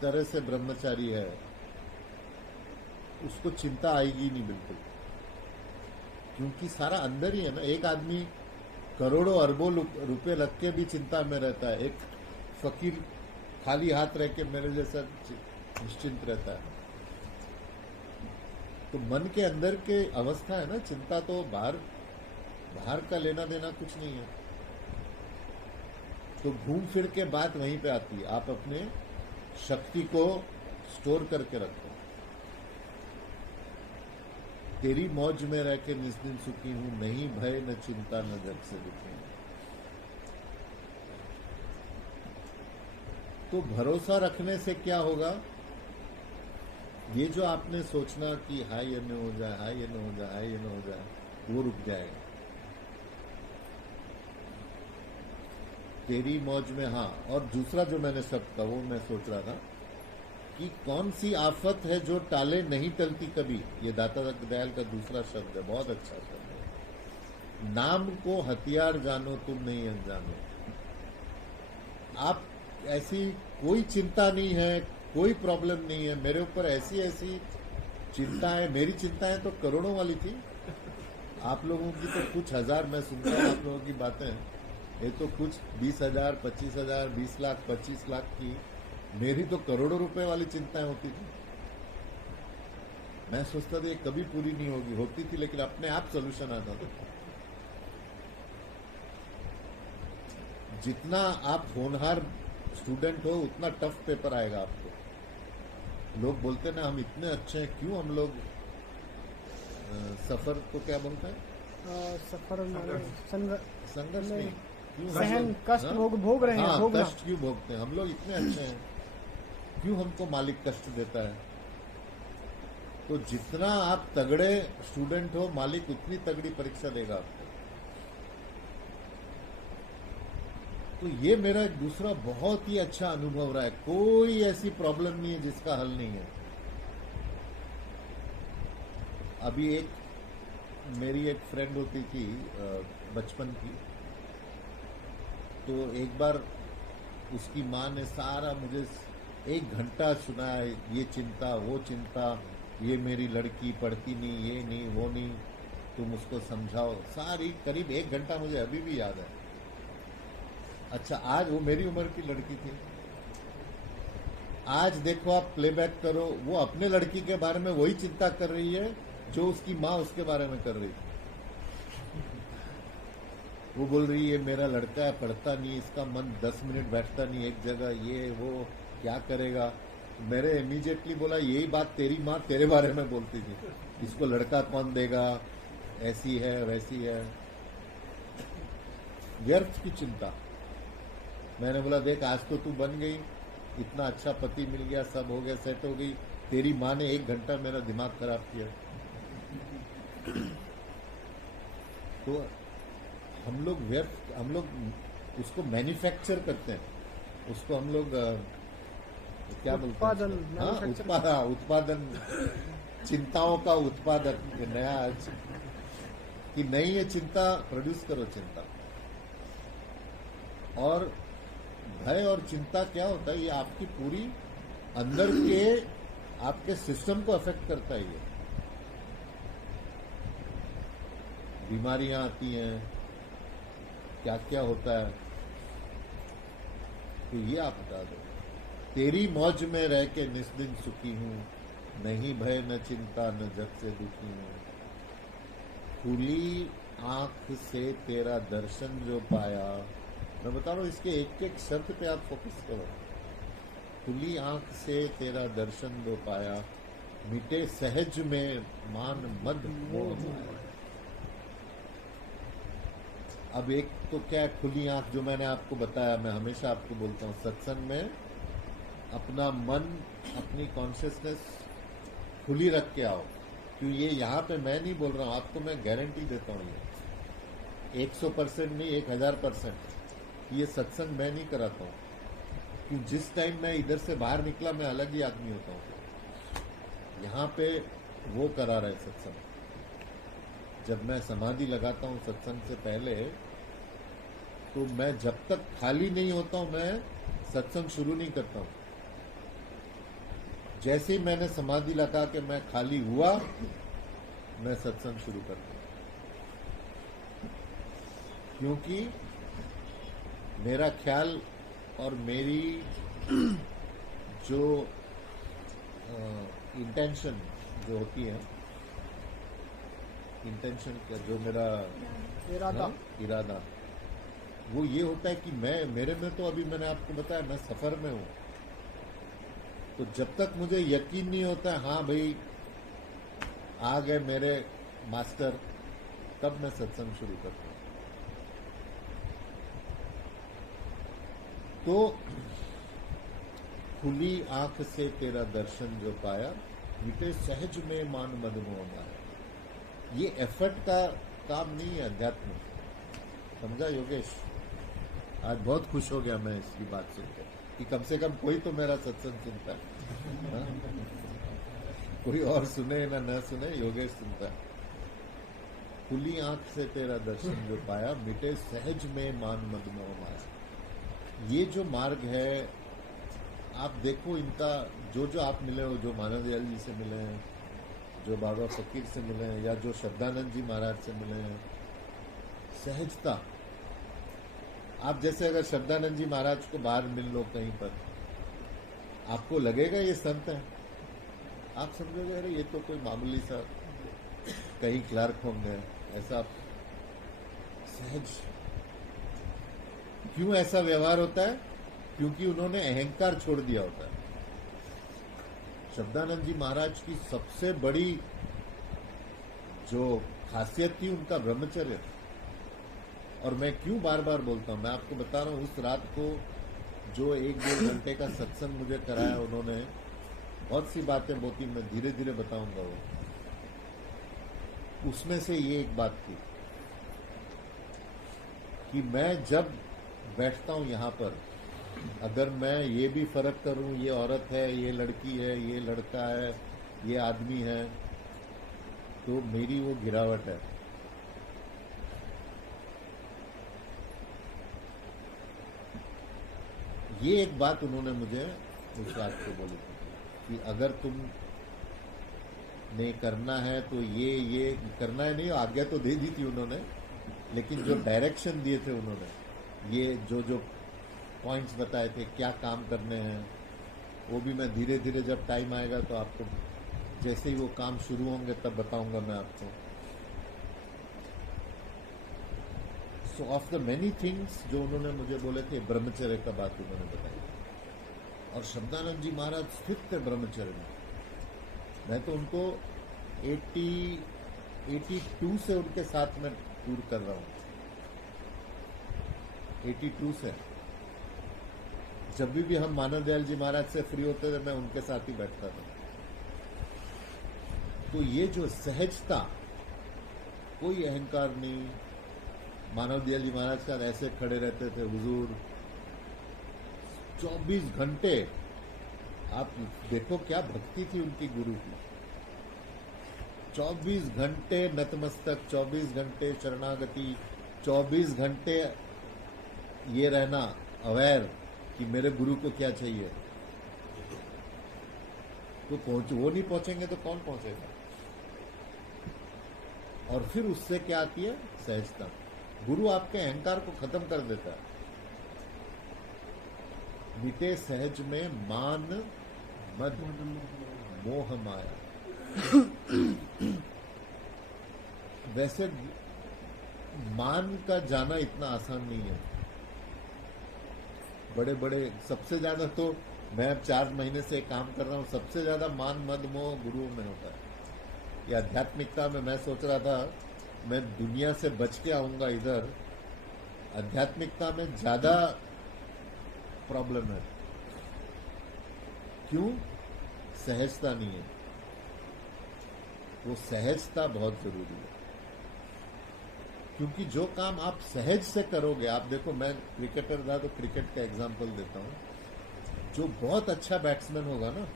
तरह से ब्रह्मचारी है उसको चिंता आएगी नहीं बिल्कुल, क्योंकि सारा अंदर ही है ना। एक आदमी करोड़ों अरबों रुपए रख के भी चिंता में रहता है, एक फकीर खाली हाथ रह के मेरे जैसा निश्चिंत रहता है। तो मन के अंदर के अवस्था है ना, चिंता तो बाहर का लेना देना कुछ नहीं है। तो घूम फिर के बात वहीं पे आती है, आप अपने शक्ति को स्टोर करके रखो। तेरी मौज में रह के निस दिन सुखी हूं, नहीं भय न चिंता न जग से दुखी हूं। तो भरोसा रखने से क्या होगा, ये जो आपने सोचना कि हाय ये न हो जाए, हाय ये न हो जाए, हाय ये न हो जाए, वो रुक जाएगा। तेरी मौज में, हाँ। और दूसरा जो मैंने शब्द कहा वो मैं सोच रहा था कि कौन सी आफत है जो टाले नहीं टलती कभी। ये दाता दयाल का दूसरा शब्द है, बहुत अच्छा शब्द है। नाम को हथियार जानो तुम नहीं अनजानो। आप ऐसी कोई चिंता नहीं है, कोई प्रॉब्लम नहीं है। मेरे ऊपर ऐसी ऐसी चिंता है, मेरी चिंताएं तो करोड़ों वाली थी। आप लोगों की तो कुछ हजार, मैं सुनता हूँ आप लोगों की बातें, ये तो कुछ 20,000, 25,000, 20 लाख, 25 लाख की। मेरी तो करोड़ों रुपए वाली चिंताएं होती थी। मैं सोचता था ये कभी पूरी नहीं होगी, होती थी लेकिन अपने आप सोल्यूशन आता था। जितना आप होनहार स्टूडेंट हो उतना टफ पेपर आएगा आपको। लोग बोलते ना हम इतने अच्छे हैं, क्यों हम लोग सफर को क्या बोलते हैं, सफर संघर्ष नहीं, क्यों हम सहन लोग- कष्ट हाँ? भोग रहे हैं, हाँ, भोगना। कष्ट क्यों भोगते हैं हम लोग, इतने अच्छे हैं, क्यों हमको मालिक कष्ट देता है। तो जितना आप तगड़े स्टूडेंट हो, मालिक उतनी तगड़ी परीक्षा देगा आपको। तो ये मेरा एक दूसरा बहुत ही अच्छा अनुभव रहा है। कोई ऐसी प्रॉब्लम नहीं है जिसका हल नहीं है। अभी मेरी एक फ्रेंड होती थी बचपन की, तो एक बार उसकी माँ ने सारा मुझे 1 घंटा सुनाया, ये चिंता वो चिंता, ये मेरी लड़की पढ़ती नहीं, ये नहीं वो नहीं, तुम उसको समझाओ। सारी करीब 1 घंटा मुझे अभी भी याद है। अच्छा, आज वो मेरी उम्र की लड़की थी। आज देखो आप प्लेबैक करो, वो अपने लड़की के बारे में वही चिंता कर रही है जो उसकी माँ उसके बारे में कर रही थी। वो बोल रही है मेरा लड़का है, पढ़ता नहीं, इसका मन 10 मिनट बैठता नहीं एक जगह, ये वो क्या करेगा। मेरे इमीडिएटली बोला यही बात तेरी माँ तेरे बारे में बोलती थी, इसको लड़का कौन देगा, ऐसी है वैसी है, व्यर्थ की चिंता। मैंने बोला देख आज तो तू बन गई, इतना अच्छा पति मिल गया, सब हो गया, सेट हो गई, तेरी माँ ने 1 घंटा मेरा दिमाग खराब किया। तो हम लोग उसको मैन्युफैक्चर करते हैं, उसको हम लोग क्या बोलते हैं, हाँ उत्पादन, चिंताओं का उत्पादन, नया कि नहीं ये चिंता प्रोड्यूस करो चिंता। और भय और चिंता क्या होता है, ये आपकी पूरी अंदर के आपके सिस्टम को अफेक्ट करता है। ये बीमारियां आती हैं, क्या क्या होता है, तो ये आप बता दो। तेरी मौज में रह के निस दिन सुखी हूं, नहीं भय न चिंता न जग से दुखी हूं। खुली आंख से तेरा दर्शन जो पाया, मैं बता रहा हूं इसके एक एक शब्द पे आप फोकस करो। खुली आंख से तेरा दर्शन जो पाया, मिटे सहज में मान मद मोह माया। अब एक तो क्या है खुली आंख, जो मैंने आपको बताया, मैं हमेशा आपको बोलता हूँ सत्संग में अपना मन, अपनी कॉन्शियसनेस खुली रख के आओ। क्यों ये यहाँ पे मैं नहीं बोल रहा हूँ, आपको मैं गारंटी देता हूँ, ये 100% नहीं 1000%, ये सत्संग मैं नहीं कराता हूँ। कि जिस टाइम मैं इधर से बाहर निकला मैं अलग ही आदमी होता हूँ। यहाँ पे वो करा रहे सत्संग। जब मैं समाधि लगाता हूँ सत्संग से पहले, तो मैं जब तक खाली नहीं होता हूँ मैं सत्संग शुरू नहीं करता हूँ। जैसे ही मैंने समाधि लगा के मैं खाली हुआ, मैं सत्संग शुरू करता हूँ। क्योंकि मेरा ख्याल और मेरी जो इंटेंशन जो होती है, इंटेंशन क्या, जो मेरा इरादा। इरादा, वो ये होता है कि मेरे में तो अभी मैंने आपको बताया मैं सफर में हूं। तो जब तक मुझे यकीन नहीं होता है हाँ भाई आ गए मेरे मास्टर, तब मैं सत्संग शुरू करता हूं। तो खुली आंख से तेरा दर्शन जो पाया, मिटे सहज में मान मद मोह माया। ये एफर्ट का काम नहीं है अध्यात्म। समझा योगेश? आज बहुत खुश हो गया मैं इसकी बात सुनकर कि कम से कम कोई तो मेरा सत्संग सुनता है। हाँ? कोई और सुने ना न सुने, योगेश सुनता है। खुली आंख से तेरा दर्शन जो पाया, मिटे सहज में मान मद मोह माया। ये जो मार्ग है, आप देखो इनका जो जो आप मिले हो, जो मानव दयाल जी से मिले हैं, जो बाबा फकीर से मिले हैं, या जो श्रद्धानंद जी महाराज से मिले हैं, सहजता। आप जैसे अगर श्रद्धानंद जी महाराज को बाहर मिल लो कहीं पर, आपको लगेगा ये संत है। आप समझोगे अरे ये तो कोई मामूली सा कहीं क्लर्क होंगे, ऐसा सहज। क्यों ऐसा व्यवहार होता है? क्योंकि उन्होंने अहंकार छोड़ दिया होता है। श्रद्धानंद जी महाराज की सबसे बड़ी जो खासियत थी उनका ब्रह्मचर्य। और मैं क्यों बार बार बोलता हूं, मैं आपको बता रहा हूं, उस रात को जो 1-2 घंटे का सत्संग मुझे कराया उन्होंने, बहुत सी बातें होती, मैं धीरे धीरे बताऊंगा वो। उसमें से ये एक बात थी कि मैं जब बैठता हूं यहां पर, अगर मैं ये भी फर्क करूं, ये औरत है, ये लड़की है, ये लड़का है, ये आदमी है, तो मेरी वो गिरावट है। ये एक बात उन्होंने मुझे उस रात को बोली थी कि अगर तुम ने करना है तो ये करना है। नहीं, आज्ञा तो दे दी थी उन्होंने, लेकिन जो डायरेक्शन दिए थे उन्होंने, ये जो पॉइंट्स बताए थे क्या काम करने हैं, वो भी मैं धीरे धीरे जब टाइम आएगा तो आपको, जैसे ही वो काम शुरू होंगे तब बताऊंगा मैं आपको। सो ऑफ द मेनी थिंग्स जो उन्होंने मुझे बोले थे, ब्रह्मचर्य का बात उन्होंने बताई। और श्रद्धानंद जी महाराज स्थित थे ब्रह्मचर्य में। मैं तो उनको 82 से उनके साथ में टूर कर रहा हूँ। 82 से जब भी हम मानव दयाल जी महाराज से फ्री होते थे, मैं उनके साथ ही बैठता था। तो ये जो सहजता, कोई अहंकार नहीं। मानव दयाल जी महाराज का ऐसे खड़े रहते थे हुजूर 24 घंटे। आप देखो क्या भक्ति थी उनकी गुरु की। 24 घंटे नतमस्तक, 24 घंटे शरणागति, 24 घंटे ये रहना अवेयर कि मेरे गुरु को क्या चाहिए। तो वो नहीं पहुंचेंगे तो कौन पहुंचेगा। और फिर उससे क्या आती है? सहजता। गुरु आपके अहंकार को खत्म कर देता है। मिटे सहज में मान मद मोह माया। वैसे मान का जाना इतना आसान नहीं है। बड़े बड़े, सबसे ज्यादा तो मैं अब 4 महीने से काम कर रहा हूं, सबसे ज्यादा मान मद मोह गुरुओं में होता है। ये आध्यात्मिकता में मैं सोच रहा था मैं दुनिया से बच के आऊंगा इधर, आध्यात्मिकता में ज्यादा प्रॉब्लम है। क्यों? सहजता नहीं है। वो सहजता बहुत जरूरी है, क्योंकि जो काम आप सहज से करोगे, आप देखो मैं क्रिकेटर था तो क्रिकेट का एग्जांपल देता हूं। जो बहुत अच्छा बैट्समैन होगा ना,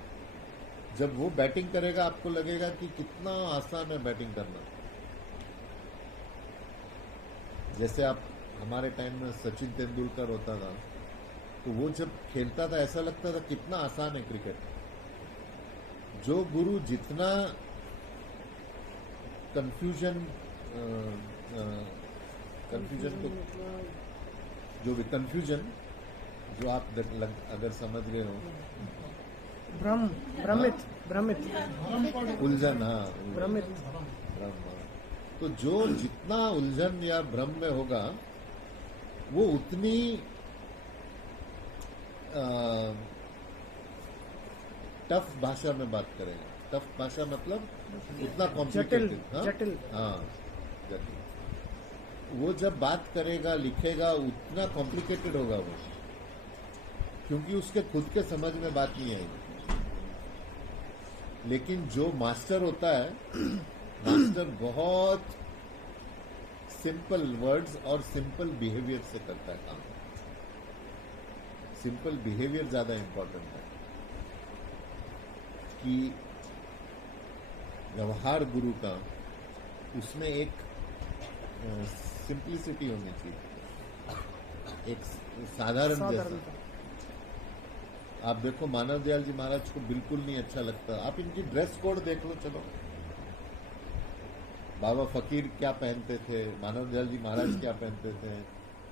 जब वो बैटिंग करेगा आपको लगेगा कि कितना आसान है बैटिंग करना। जैसे आप हमारे टाइम में सचिन तेंदुलकर होता था, तो वो जब खेलता था ऐसा लगता था कितना आसान है क्रिकेट। जो गुरु जितना कंफ्यूजन को जो भी कंफ्यूजन जो आप अगर समझ रहे हो, भ्रमित उलझन, हाँ भ्रमित भ्रम, हाँ। तो जो जितना उलझन या भ्रम में होगा वो उतनी टफ भाषा में बात करेगा। टफ भाषा मतलब उतना कॉम्प्लिकेटेड, जटिल। हाँ जटिल। वो जब बात करेगा लिखेगा उतना कॉम्प्लिकेटेड होगा वो, क्योंकि उसके खुद के समझ में बात नहीं आएगी। लेकिन जो मास्टर होता है, मास्टर बहुत सिंपल वर्ड्स और सिंपल बिहेवियर से करता है काम। सिंपल बिहेवियर ज्यादा इंपॉर्टेंट है कि व्यवहार गुरु का, उसमें एक सिंप्लिसिटी होनी चाहिए, एक साधारण जैसा। आप देखो मानव दयाल जी महाराज को बिल्कुल नहीं अच्छा लगता। आप इनकी ड्रेस कोड देख लो, चलो बाबा फकीर क्या पहनते थे, मानव दयाल जी महाराज क्या पहनते थे,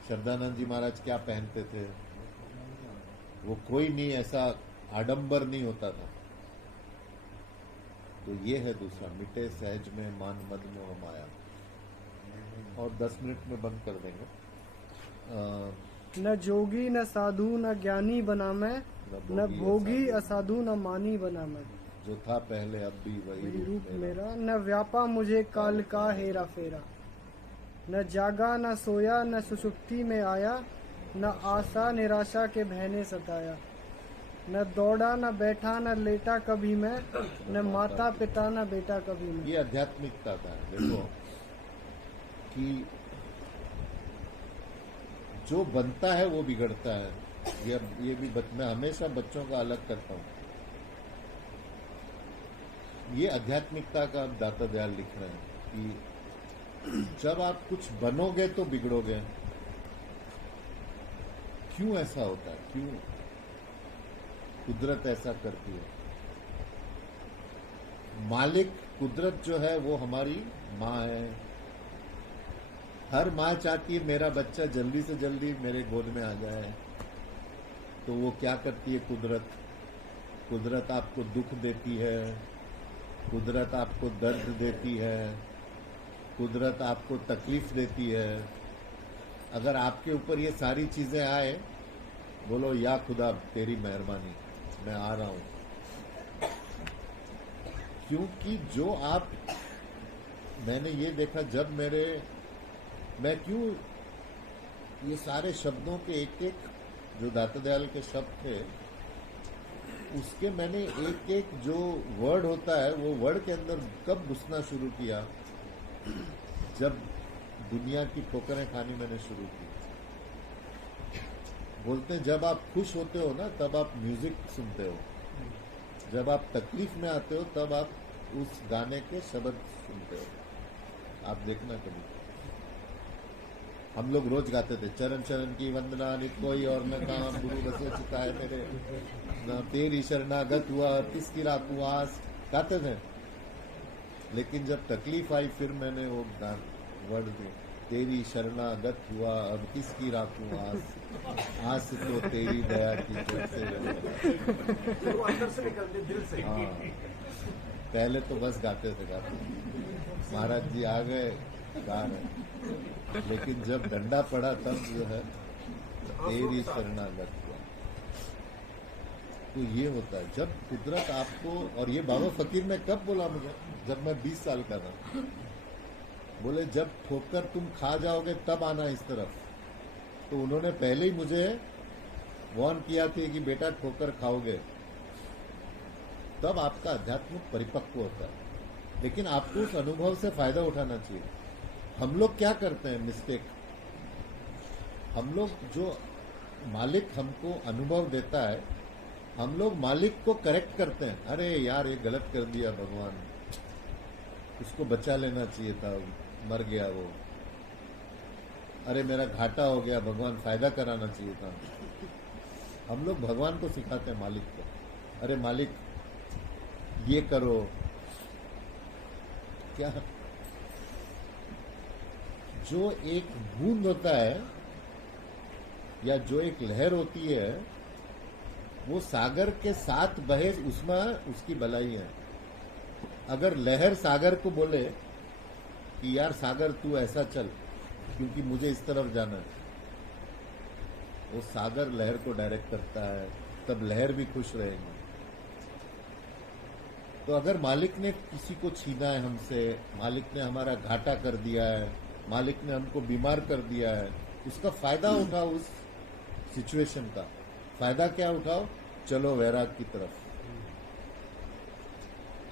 श्रद्धानंद जी महाराज क्या पहनते थे। वो कोई नहीं ऐसा आडंबर नहीं होता था। तो ये है दूसरा, मिटे सहज में मान मद मोह माया। और 10 मिनट में बंद कर देंगे। न जोगी न साधु न ज्ञानी बना मैं, न भोगी असाधु न मानी बना मैं। जो था पहले अब भी वही रूप मेरा, न व्यापा मुझे काल का हेरा फेरा। न जागा न सोया न सुषुप्ति में आया, न आशा निराशा के बहने सताया। न दौड़ा न बैठा न लेटा कभी मैं, न माता पिता न बेटा कभी मैं। ये आध्यात्मिकता का है। देखो कि जो बनता है वो बिगड़ता है। ये भी मैं हमेशा बच्चों का अलग करता हूँ। ये आध्यात्मिकता का दाता दयाल लिख रहे हैं कि जब आप कुछ बनोगे तो बिगड़ोगे। क्यों ऐसा होता है? क्यों कुदरत ऐसा करती है? मालिक कुदरत जो है वो हमारी माँ है। हर माँ चाहती है मेरा बच्चा जल्दी से जल्दी मेरे गोद में आ जाए। तो वो क्या करती है कुदरत? कुदरत आपको दुख देती है, कुदरत आपको दर्द देती है, कुदरत आपको तकलीफ देती है। अगर आपके ऊपर ये सारी चीजें आए, बोलो या खुदा तेरी मेहरबानी, मैं आ रहा हूं। क्योंकि जो आप, मैंने ये देखा जब मैं क्यों ये सारे शब्दों के एक एक जो दाता दयाल के शब्द थे, उसके मैंने एक एक जो वर्ड होता है वो वर्ड के अंदर कब घुसना शुरू किया, जब दुनिया की ठोकरें खानी मैंने शुरू की। बोलते हैं जब आप खुश होते हो ना तब आप म्यूजिक सुनते हो, जब आप तकलीफ में आते हो तब आप उस गाने के शब्द सुनते हो। आप देखना कभी, हम लोग रोज गाते थे चरण चरण की वंदना नित कोई और न काम, गुरु बसे चुका है मेरे, न तेरी शरणागत हुआ किसकी राखू आस, गाते थे। लेकिन जब तकलीफ आई फिर मैंने वो वर्ड दिए, तेरी शरणागत हुआ अब किसकी राखू आस, आस तो तेरी दया की जैसे। हाँ, पहले तो बस गाते थे महाराज जी आ गए गा रहे, लेकिन जब डंडा पड़ा तब जो है तेरी शरणागत हुआ। तो ये होता है जब कुदरत आपको, और ये बाबा फकीर ने कब बोला मुझे, जब मैं 20 साल का था। बोले जब ठोकर तुम खा जाओगे तब आना इस तरफ। तो उन्होंने पहले ही मुझे वार्न किया था कि बेटा ठोकर खाओगे तब आपका अध्यात्म परिपक्व होता है। लेकिन आपको उस अनुभव से फायदा उठाना चाहिए। हम लोग क्या करते हैं मिस्टेक, हम लोग जो मालिक हमको अनुभव देता है हम लोग मालिक को करेक्ट करते हैं, अरे यार ये गलत कर दिया भगवान, उसको बचा लेना चाहिए था, मर गया वो, अरे मेरा घाटा हो गया, भगवान फायदा कराना चाहिए था। हम लोग भगवान को सिखाते हैं मालिक को, अरे मालिक ये करो। क्या जो एक बूंद होता है या जो एक लहर होती है वो सागर के साथ बहे, उसमें उसकी भलाई है। अगर लहर सागर को बोले कि यार सागर तू ऐसा चल क्योंकि मुझे इस तरफ जाना है, वो सागर लहर को डायरेक्ट करता है, तब लहर भी खुश रहेगी। तो अगर मालिक ने किसी को छीना है हमसे, मालिक ने हमारा घाटा कर दिया है, मालिक ने हमको बीमार कर दिया है, उसका फायदा उठाओ, उस सिचुएशन का फायदा क्या उठाओ, चलो वैराग की तरफ।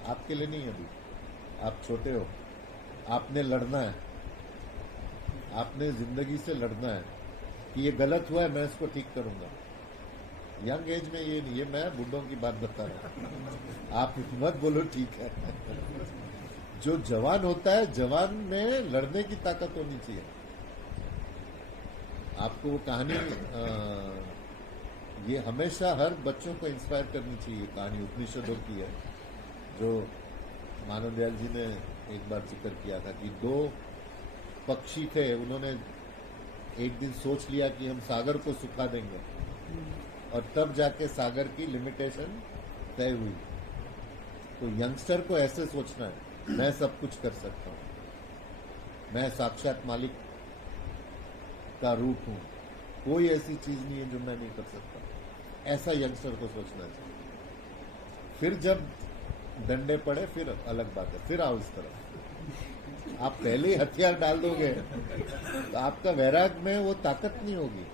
आपके लिए नहीं, अभी आप छोटे हो, आपने लड़ना है, आपने जिंदगी से लड़ना है कि ये गलत हुआ है, मैं इसको ठीक करूंगा। यंग एज में ये नहीं है, मैं बूढ़ों की बात बता रहा हूं, आप मत बोलो ठीक है। जो जवान होता है, जवान में लड़ने की ताकत होनी चाहिए। आपको वो कहानी ये हमेशा हर बच्चों को इंस्पायर करनी चाहिए। कहानी उपनिषदों की है, जो मानव दयाल जी ने एक बार जिक्र किया था कि दो पक्षी थे, उन्होंने एक दिन सोच लिया कि हम सागर को सुखा देंगे, और तब जाके सागर की लिमिटेशन तय हुई। तो यंगस्टर को ऐसे सोचना है, मैं सब कुछ कर सकता हूं, मैं साक्षात मालिक का रूप हूं, कोई ऐसी चीज नहीं है जो मैं नहीं कर सकता, ऐसा यंगस्टर को सोचना चाहिए। फिर जब डंडे पड़े फिर अलग बात है, फिर आओ इस तरफ। आप पहले ही हथियार डाल दोगे तो आपका वैराग में वो ताकत नहीं होगी।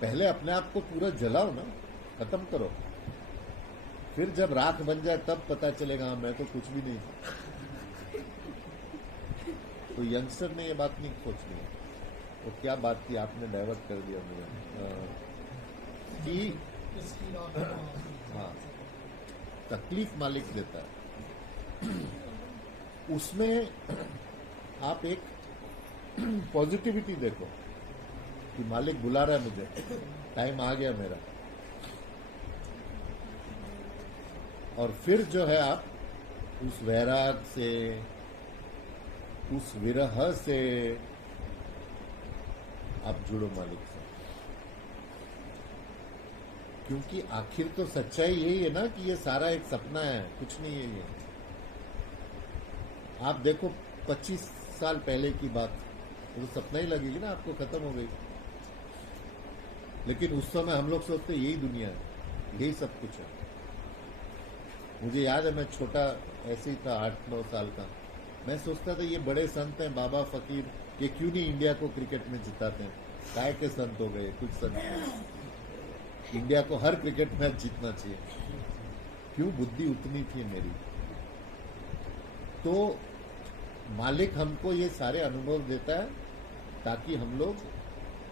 पहले अपने आप को पूरा जलाओ ना, खत्म करो, फिर जब राख बन जाए तब पता चलेगा हाँ मैं तो कुछ भी नहीं था। तो यंगस्टर ने ये बात नहीं सोचनी है। वो क्या बात थी, आपने डाइवर्ट कर दिया मुझे कि इसकी रात को हाँ, तकलीफ मालिक देता है, उसमें आप एक पॉजिटिविटी देखो कि मालिक बुला रहा है मुझे, टाइम आ गया मेरा। और फिर जो है आप उस वैराग से, उस विरह से आप जुड़ो मालिक से, क्योंकि आखिर तो सच्चाई यही है ना कि ये सारा एक सपना है, कुछ नहीं है ये। आप देखो 25 साल पहले की बात, तो सपना ही लगेगी ना आपको, खत्म हो गई। लेकिन उस समय हम लोग सोचते यही दुनिया है, यही सब कुछ है। मुझे याद है मैं छोटा ऐसे ही था, 8-9 साल का, मैं सोचता था ये बड़े संत हैं, बाबा फकीर, ये क्यों नहीं इंडिया को क्रिकेट में जिताते हैं, काय के संत हो गए कुछ संत, इंडिया को हर क्रिकेट मैच जीतना चाहिए। क्यों, बुद्धि उतनी थी मेरी। तो मालिक हमको ये सारे अनुभव देता है ताकि हम लोग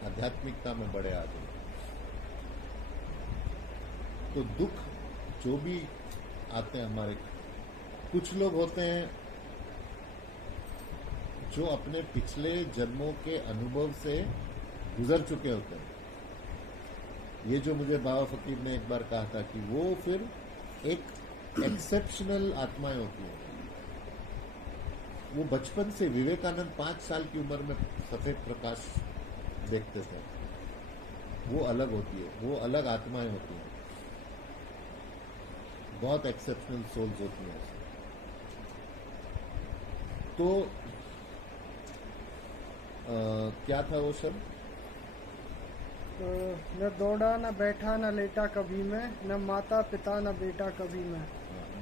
आध्यात्मिकता में बड़े आगे। तो दुख जो भी आते हैं हमारे, कुछ लोग होते हैं जो अपने पिछले जन्मों के अनुभव से गुजर चुके होते हैं। ये जो मुझे बाबा फकीर ने एक बार कहा था कि वो फिर एक एक्सेप्शनल आत्माएं होती हैं। वो बचपन से, विवेकानंद 5 साल की उम्र में सफेद प्रकाश देखते थे, वो अलग होती है, वो अलग आत्माएं होती हैं, बहुत एक्सेप्शनल सोल्स होती हैं। तो क्या था वो शब्द, तो न दौड़ा न बैठा न लेटा कभी मैं, न माता पिता न बेटा कभी मैं।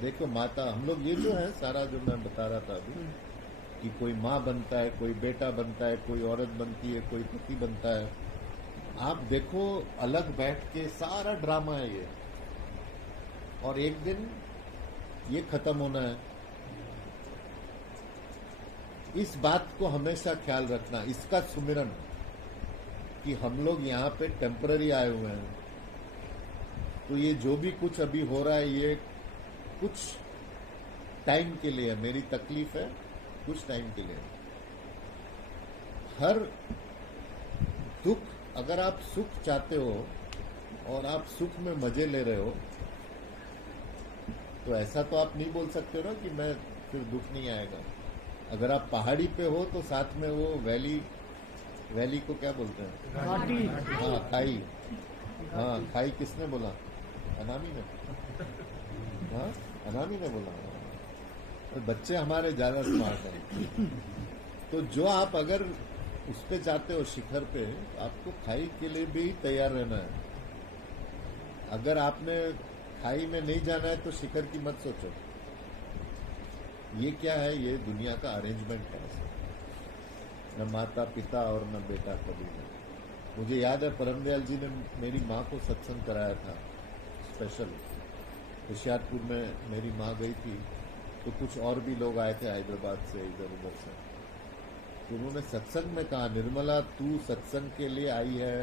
देखो माता, हम लोग ये जो है सारा जो मैं बता रहा था अभी, कि कोई माँ बनता है, कोई बेटा बनता है, कोई औरत बनती है, कोई पति बनता है। आप देखो अलग बैठ के सारा ड्रामा है ये, और एक दिन ये खत्म होना है। इस बात को हमेशा ख्याल रखना, इसका सुमिरन कि हम लोग यहाँ पे टेम्पररी आए हुए हैं, तो ये जो भी कुछ अभी हो रहा है ये कुछ टाइम के लिए है, मेरी तकलीफ है कुछ टाइम के लिए। हर दुख, अगर आप सुख चाहते हो और आप सुख में मजे ले रहे हो तो ऐसा तो आप नहीं बोल सकते हो ना कि मैं फिर दुख नहीं आएगा। अगर आप पहाड़ी पे हो तो साथ में वो वैली को क्या बोलते हैं? घाटी। हाँ, खाई। हाँ, खाई किसने बोला? अनामी ने। हाँ, अनामी ने बोला। तो बच्चे हमारे ज्यादा स्मार्ट हैं। तो जो आप अगर उस पे जाते हो शिखर पे, आपको खाई के लिए भी तैयार रहना है। अगर आपने खाई में नहीं जाना है तो शिखर की मत सोचो। ये क्या है? ये दुनिया का अरेंजमेंट है। न माता पिता और न बेटा कभी नहीं। मुझे याद है परमदयाल जी ने मेरी माँ को सत्संग कराया था स्पेशल। होशियारपुर में मेरी माँ गई थी तो कुछ और भी लोग आए थे हैदराबाद से, इधर उधर से। तो उन्होंने सत्संग में कहा, निर्मला तू सत्संग के लिए आई है,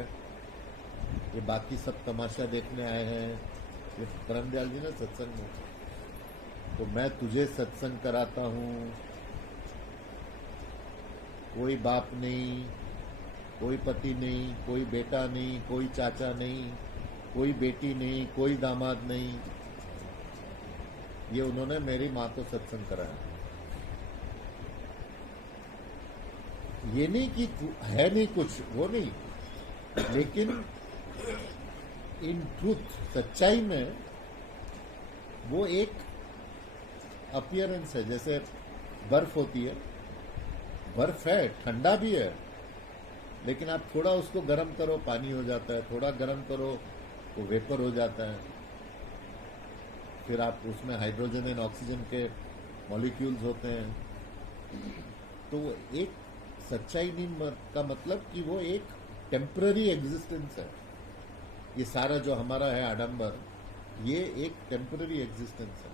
ये बाकी सब तमाशा देखने आए हैं। ये परमदयाल जी ने सत्संग में, तो मैं तुझे सत्संग कराता हूँ। कोई बाप नहीं, कोई पति नहीं, कोई बेटा नहीं, कोई चाचा नहीं, कोई बेटी नहीं, कोई दामाद नहीं। ये उन्होंने मेरी माँ को सत्संग कराया। ये नहीं कि है नहीं कुछ, वो नहीं, लेकिन इन ट्रूथ, सच्चाई में वो एक अपीयरेंस है। जैसे बर्फ होती है, बर्फ है, ठंडा भी है, लेकिन आप थोड़ा उसको गर्म करो पानी हो जाता है, थोड़ा गर्म करो वो वेपर हो जाता है। फिर आप उसमें हाइड्रोजन एंड ऑक्सीजन के मॉलिक्यूल्स होते हैं। तो वो एक सच्चाई नहीं का मतलब कि वो एक टेम्पररी एग्जिस्टेंस है। ये सारा जो हमारा है आडंबर, ये एक टेम्पररी एग्जिस्टेंस है।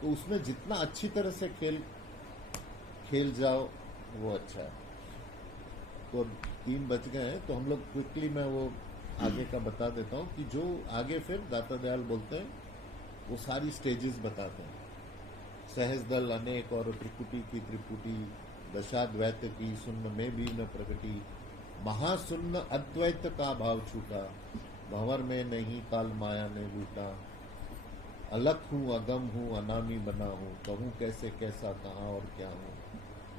तो उसमें जितना अच्छी तरह से खेल जाओ वो अच्छा है। तो 3 बज गए हैं तो हम लोग क्विकली मैं वो आगे का बता देता हूँ कि जो आगे फिर दाता दयाल बोलते हैं वो सारी स्टेजेस बताते हैं। सहज दल अनेक और त्रिपुटी की त्रिपुटी, दशाद्वैत की सुन्न में भी न प्रगति, महाशून्य अद्वैत का भाव छूटा, भंवर में नहीं काल माया ने लूटा, अलग हूँ अगम हूँ अनामी बना हूँ, कहूँ कैसे कैसा कहाँ और क्या हूँ,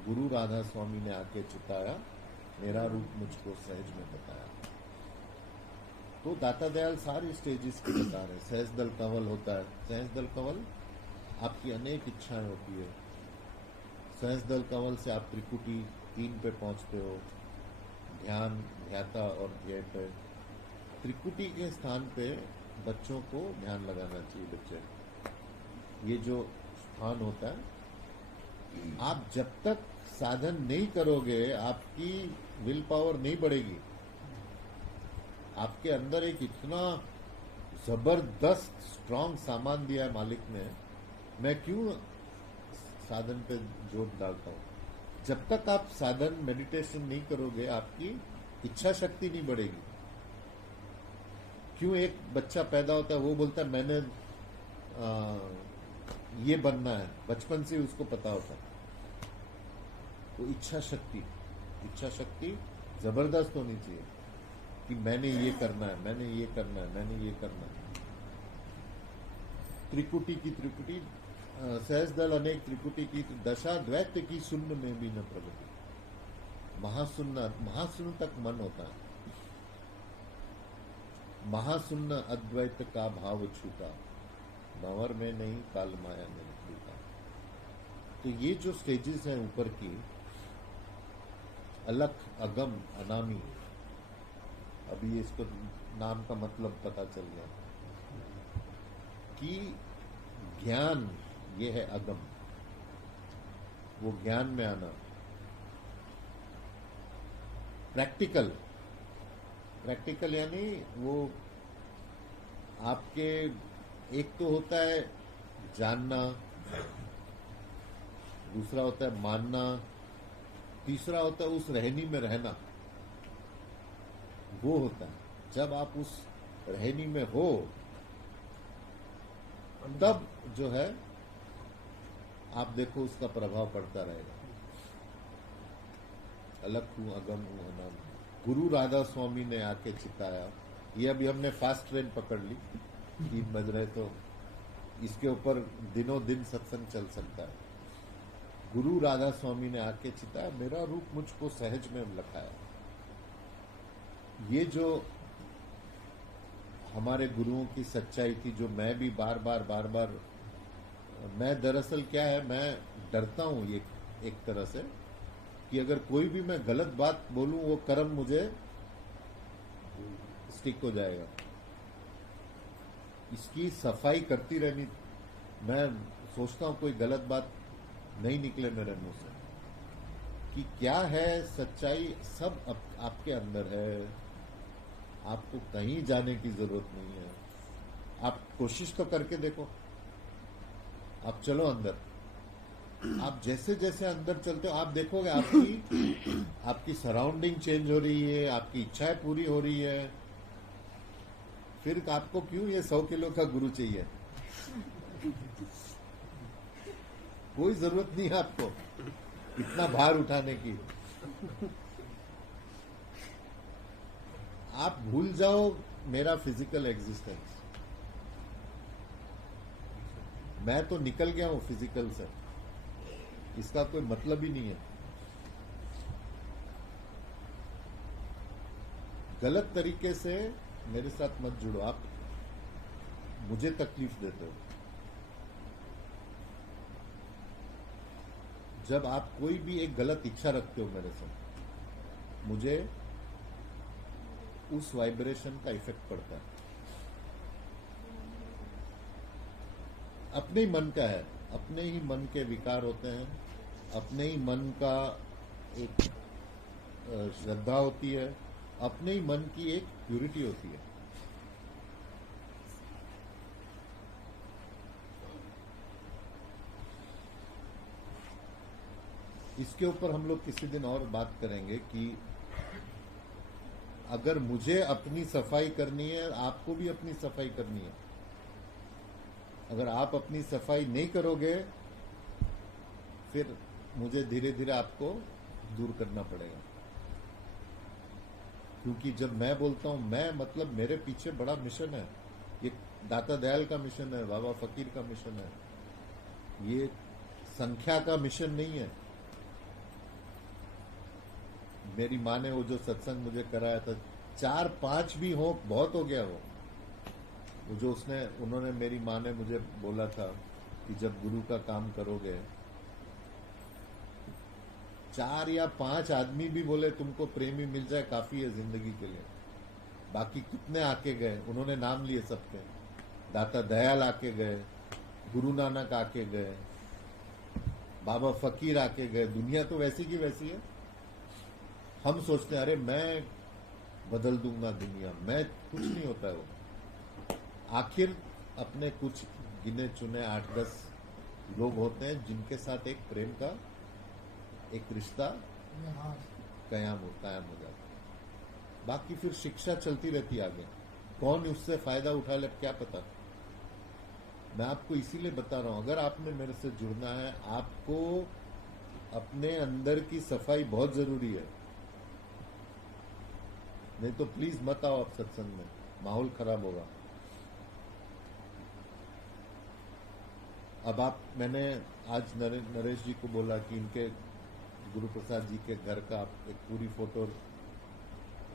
गुरु राधा स्वामी ने आके चिताया, मेरा रूप मुझको सहज में बताया। तो दाता दयाल सारी स्टेजेस की बता रहे हैं। सहज दल कंवल होता है। सहज दल कंवल आपकी अनेक इच्छाएं होती है। सहज दल कंवल से आप त्रिकुटी 3 पे पहुंचते हो, ध्यान, ध्याता और ध्येय पे। त्रिकुटी के स्थान पे बच्चों को ध्यान लगाना चाहिए। बच्चे, ये जो स्थान होता है, आप जब तक साधन नहीं करोगे आपकी विल पावर नहीं बढ़ेगी। आपके अंदर एक इतना जबरदस्त स्ट्रांग सामान दिया है मालिक ने। मैं क्यों साधन पे जोर डालता हूं? जब तक आप साधन मेडिटेशन नहीं करोगे आपकी इच्छा शक्ति नहीं बढ़ेगी। क्यों एक बच्चा पैदा होता है वो बोलता है मैंने ये बनना है, बचपन से उसको पता होता है। तो इच्छा शक्ति जबरदस्त होनी चाहिए कि मैंने ये करना है, मैंने ये करना है, मैंने ये करना है। त्रिकुटी की त्रिकुटी, सहज दल अनेक त्रिकुटी की दशा द्वैत की शून्य में भी न प्रगति। महाशून्य तक मन होता है। महाशून्य अद्वैत का भाव छूटा, भंवर में नहीं काल माया में छूटा। तो ये जो स्टेजेस हैं ऊपर की, अलख, अगम, अनामी, अभी इसको नाम का मतलब पता चल गया कि ज्ञान ये है अगम, वो ज्ञान में आना। प्रैक्टिकल यानी वो आपके एक तो होता है जानना, दूसरा होता है मानना, तीसरा होता है उस रहनी में रहना। वो होता है जब आप उस रहनी में हो, तब जो है आप देखो उसका प्रभाव पड़ता रहेगा। अलग हूं अगम हूं अनाम। गुरु राधा स्वामी ने आके चिताया। ये अभी हमने फास्ट ट्रेन पकड़ ली, 3 बज रहे, तो इसके ऊपर दिनों दिन सत्संग चल सकता है। गुरु राधा स्वामी ने आके चिताया, मेरा रूप मुझको सहज में लखाया। ये जो हमारे गुरुओं की सच्चाई थी, जो मैं भी बार बार मैं दरअसल क्या है, मैं डरता हूं ये एक तरह से कि अगर कोई भी मैं गलत बात बोलूं, वो कर्म मुझे स्टिक हो जाएगा। इसकी सफाई करती रहनी। मैं सोचता हूं कोई गलत बात नहीं निकले मेरे मुंह से, कि क्या है सच्चाई, सब आपके अंदर है। आपको कहीं जाने की जरूरत नहीं है। आप कोशिश तो करके देखो। आप चलो अंदर, आप जैसे जैसे अंदर चलते हो, आप देखोगे आपकी सराउंडिंग चेंज हो रही है, आपकी इच्छाएं पूरी हो रही है। फिर आपको क्यों ये 100 किलो का गुरु चाहिए? कोई जरूरत नहीं है आपको इतना भार उठाने की। आप भूल जाओ मेरा फिजिकल एग्जिस्टेंस। मैं तो निकल गया हूं फिजिकल से, इसका कोई मतलब ही नहीं है। गलत तरीके से मेरे साथ मत जुड़ो। आप मुझे तकलीफ देते हो। जब आप कोई भी एक गलत इच्छा रखते हो मेरे से, मुझे उस वाइब्रेशन का इफेक्ट पड़ता है। अपने ही मन का है, अपने ही मन के विकार होते हैं, अपने ही मन का एक श्रद्धा होती है, अपने ही मन की एक प्यूरिटी होती है। इसके ऊपर हम लोग किसी दिन और बात करेंगे कि अगर मुझे अपनी सफाई करनी है, आपको भी अपनी सफाई करनी है। अगर आप अपनी सफाई नहीं करोगे, फिर मुझे धीरे धीरे आपको दूर करना पड़ेगा। क्योंकि जब मैं बोलता हूं, मैं मतलब मेरे पीछे बड़ा मिशन है। ये दाता दयाल का मिशन है, बाबा फकीर का मिशन है। ये संख्या का मिशन नहीं है। मेरी माँ ने वो जो सत्संग मुझे कराया था, 4-5 भी हो बहुत हो गया। वो जो उन्होंने मेरी माँ ने मुझे बोला था कि जब गुरु का काम करोगे, 4 या 5 आदमी भी बोले तुमको प्रेमी मिल जाए काफी है जिंदगी के लिए। बाकी कितने आके गए, उन्होंने नाम लिए सबके। दाता दयाल आके गए, गुरु नानक आके गए, बाबा फकीर आके गए। दुनिया तो वैसी की वैसी है। हम सोचते हैं अरे मैं बदल दूंगा दुनिया, मैं कुछ नहीं होता है वो। आखिर अपने कुछ गिने चुने 8-10 लोग होते हैं जिनके साथ एक प्रेम का एक रिश्ता कायम हो जाता है। बाकी फिर शिक्षा चलती रहती है आगे। कौन उससे फायदा उठा ले क्या पता। मैं आपको इसीलिए बता रहा हूं, अगर आपने मेरे से जुड़ना है, आपको अपने अंदर की सफाई बहुत जरूरी है। नहीं तो प्लीज मत आओ आप सत्संग में, माहौल खराब होगा। अब मैंने आज नरेश जी को बोला कि इनके गुरु प्रसाद जी के घर का एक पूरी फोटो,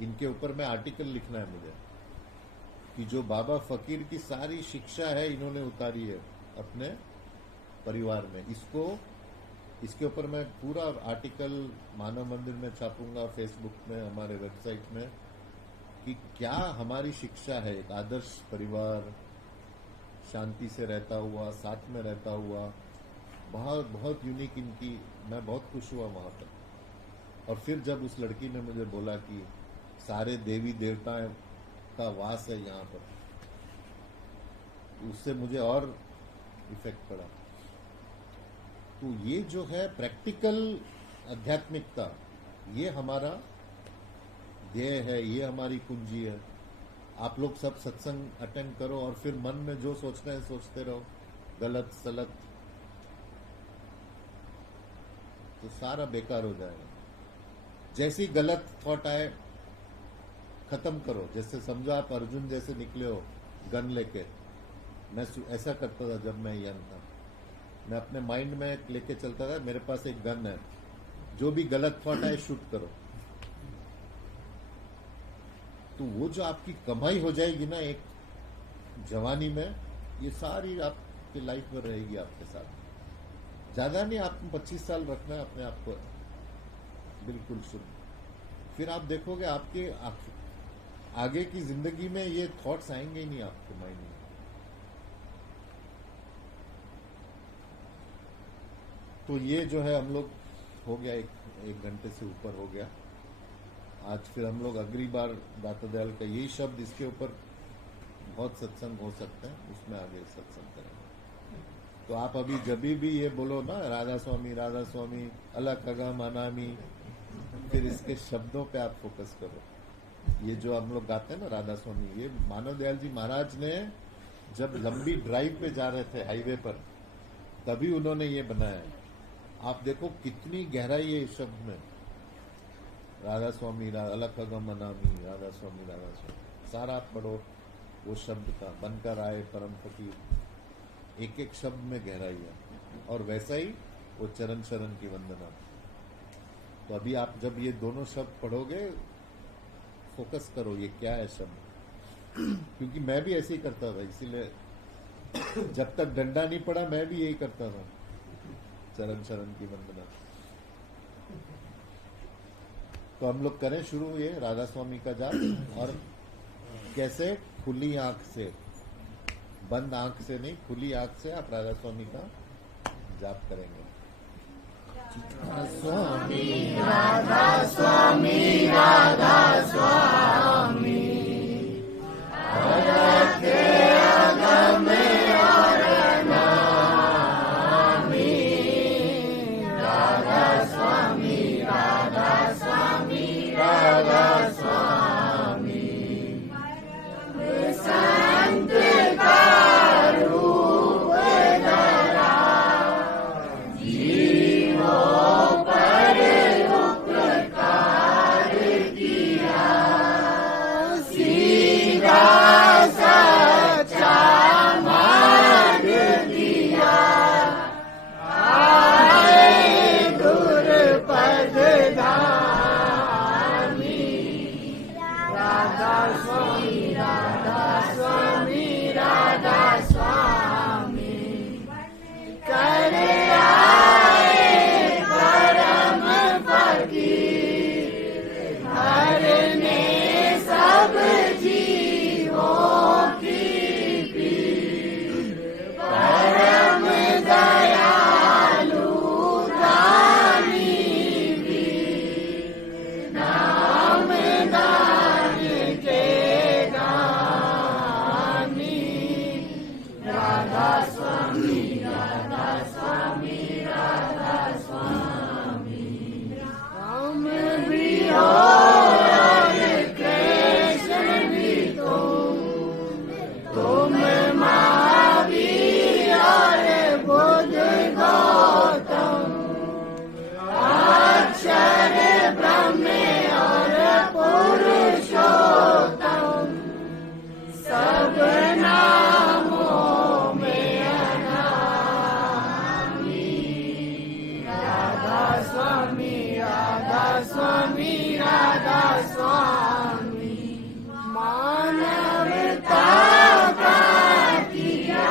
इनके ऊपर में आर्टिकल लिखना है मुझे, कि जो बाबा फकीर की सारी शिक्षा है इन्होंने उतारी है अपने परिवार में। इसके ऊपर मैं पूरा आर्टिकल मानव मंदिर में छापूंगा, फेसबुक में, हमारे वेबसाइट में, कि क्या हमारी शिक्षा है। एक आदर्श परिवार, शांति से रहता हुआ, साथ में रहता हुआ, बहुत बहुत यूनिक इनकी। मैं बहुत खुश हुआ वहां पर। और फिर जब उस लड़की ने मुझे बोला कि सारे देवी देवता का वास है यहाँ पर, उससे मुझे और इफेक्ट पड़ा। तो ये जो है प्रैक्टिकल आध्यात्मिकता, ये हमारा ध्येय है, ये हमारी कुंजी है। आप लोग सब सत्संग अटेंड करो और फिर मन में जो सोचना है सोचते रहो, गलत सलत, तो सारा बेकार हो जाएगा। जैसी गलत थॉट आए खत्म करो। जैसे समझो आप अर्जुन जैसे निकले हो गन लेके, मैं ऐसा करता था जब मैं यंग था। मैं अपने माइंड में लेके चलता था, मेरे पास एक गन है, जो भी गलत थॉट आए शूट करो। तो वो जो आपकी कमाई हो जाएगी ना एक जवानी में, ये सारी आपकी लाइफ में रहेगी आपके साथ। ज्यादा नहीं, आपको 25 साल रखना है अपने आप को बिल्कुल शुद्ध। फिर आप देखोगे आपके आगे की जिंदगी में ये थॉट्स आएंगे ही नहीं आपके माइंड में। तो ये जो है हम लोग हो गया एक घंटे से ऊपर हो गया। आज फिर हम लोग अगली बार दाता दयाल का यही शब्द, इसके ऊपर बहुत सत्संग हो सकता है, उसमें आगे सत्संग करेंगे। तो आप अभी जब भी ये बोलो ना राधा स्वामी अलग अगम अनामी, फिर इसके शब्दों पे आप फोकस करो। ये जो हम लोग गाते हैं ना राधा स्वामी, ये मानव दयाल जी महाराज ने जब लंबी ड्राइव पे जा रहे थे हाईवे पर, तभी उन्होंने ये बनाया है। आप देखो कितनी गहराई है इस शब्द में। राधा स्वामी अलग अगम अनामी, राधा स्वामी सारा आप पढ़ो वो शब्द का, बनकर आए परम फकीर, एक एक शब्द में गहराई है। और वैसा ही वो चरण शरण की वंदना। तो अभी आप जब ये दोनों शब्द पढ़ोगे फोकस करो ये क्या है शब्द, क्योंकि मैं भी ऐसे ही करता था। इसीलिए जब तक डंडा नहीं पड़ा मैं भी यही करता था, चरण शरण की वंदना। तो हम लोग करें शुरू ये राधा स्वामी का जाप। और कैसे? खुली आंख से, बंद आंख से नहीं, खुली आंख से आप राधा स्वामी का जाप करेंगे। स्वामी राधा स्वामी राधा स्वामी रखे अगम और अनामी, राधा स्वामी राधा स्वामी राधा स्वामी, संत का रूप धरा जीवों पर उपकार किया, सीधा सच्चा मार्ग दिया, आए गुरपद धामी, राधा स्वामी राधा स्वामी राधा स्वामी, करे आए परम फकीर, हरने सब जीवों की पीर, परम दयालु दानी वीर, नाम दान के गानी, राधा स्वामी राधा स्वामी राधा स्वामी, राम भी हो और कृष्ण भी तुम महावीर और बुद्ध गौतम, अक्षर ब्रह्म और पुरुषोत्तम, सब नामों में अनामी, राधा स्वामी राधा स्वामी राधा स्वामी, मानवता का किया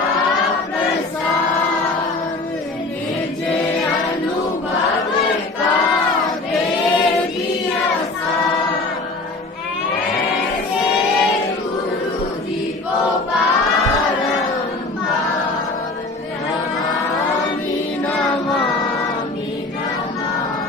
प्रसार, निज अनुभव का दे दिया सार, ऐसे गुरु जी को बारंबार नमामि नमामि नमामि।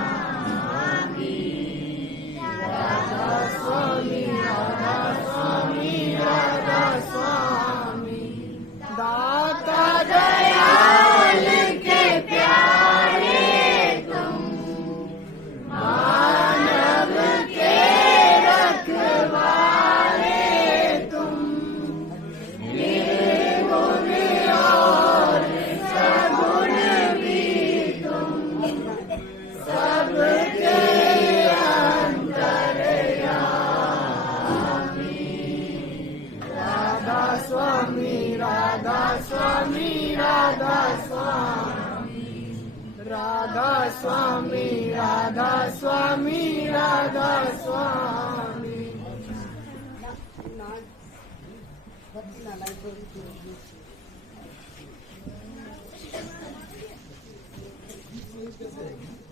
स्वामी राधा स्वामी राधा स्वामी राधा स्वामी राधा स्वामी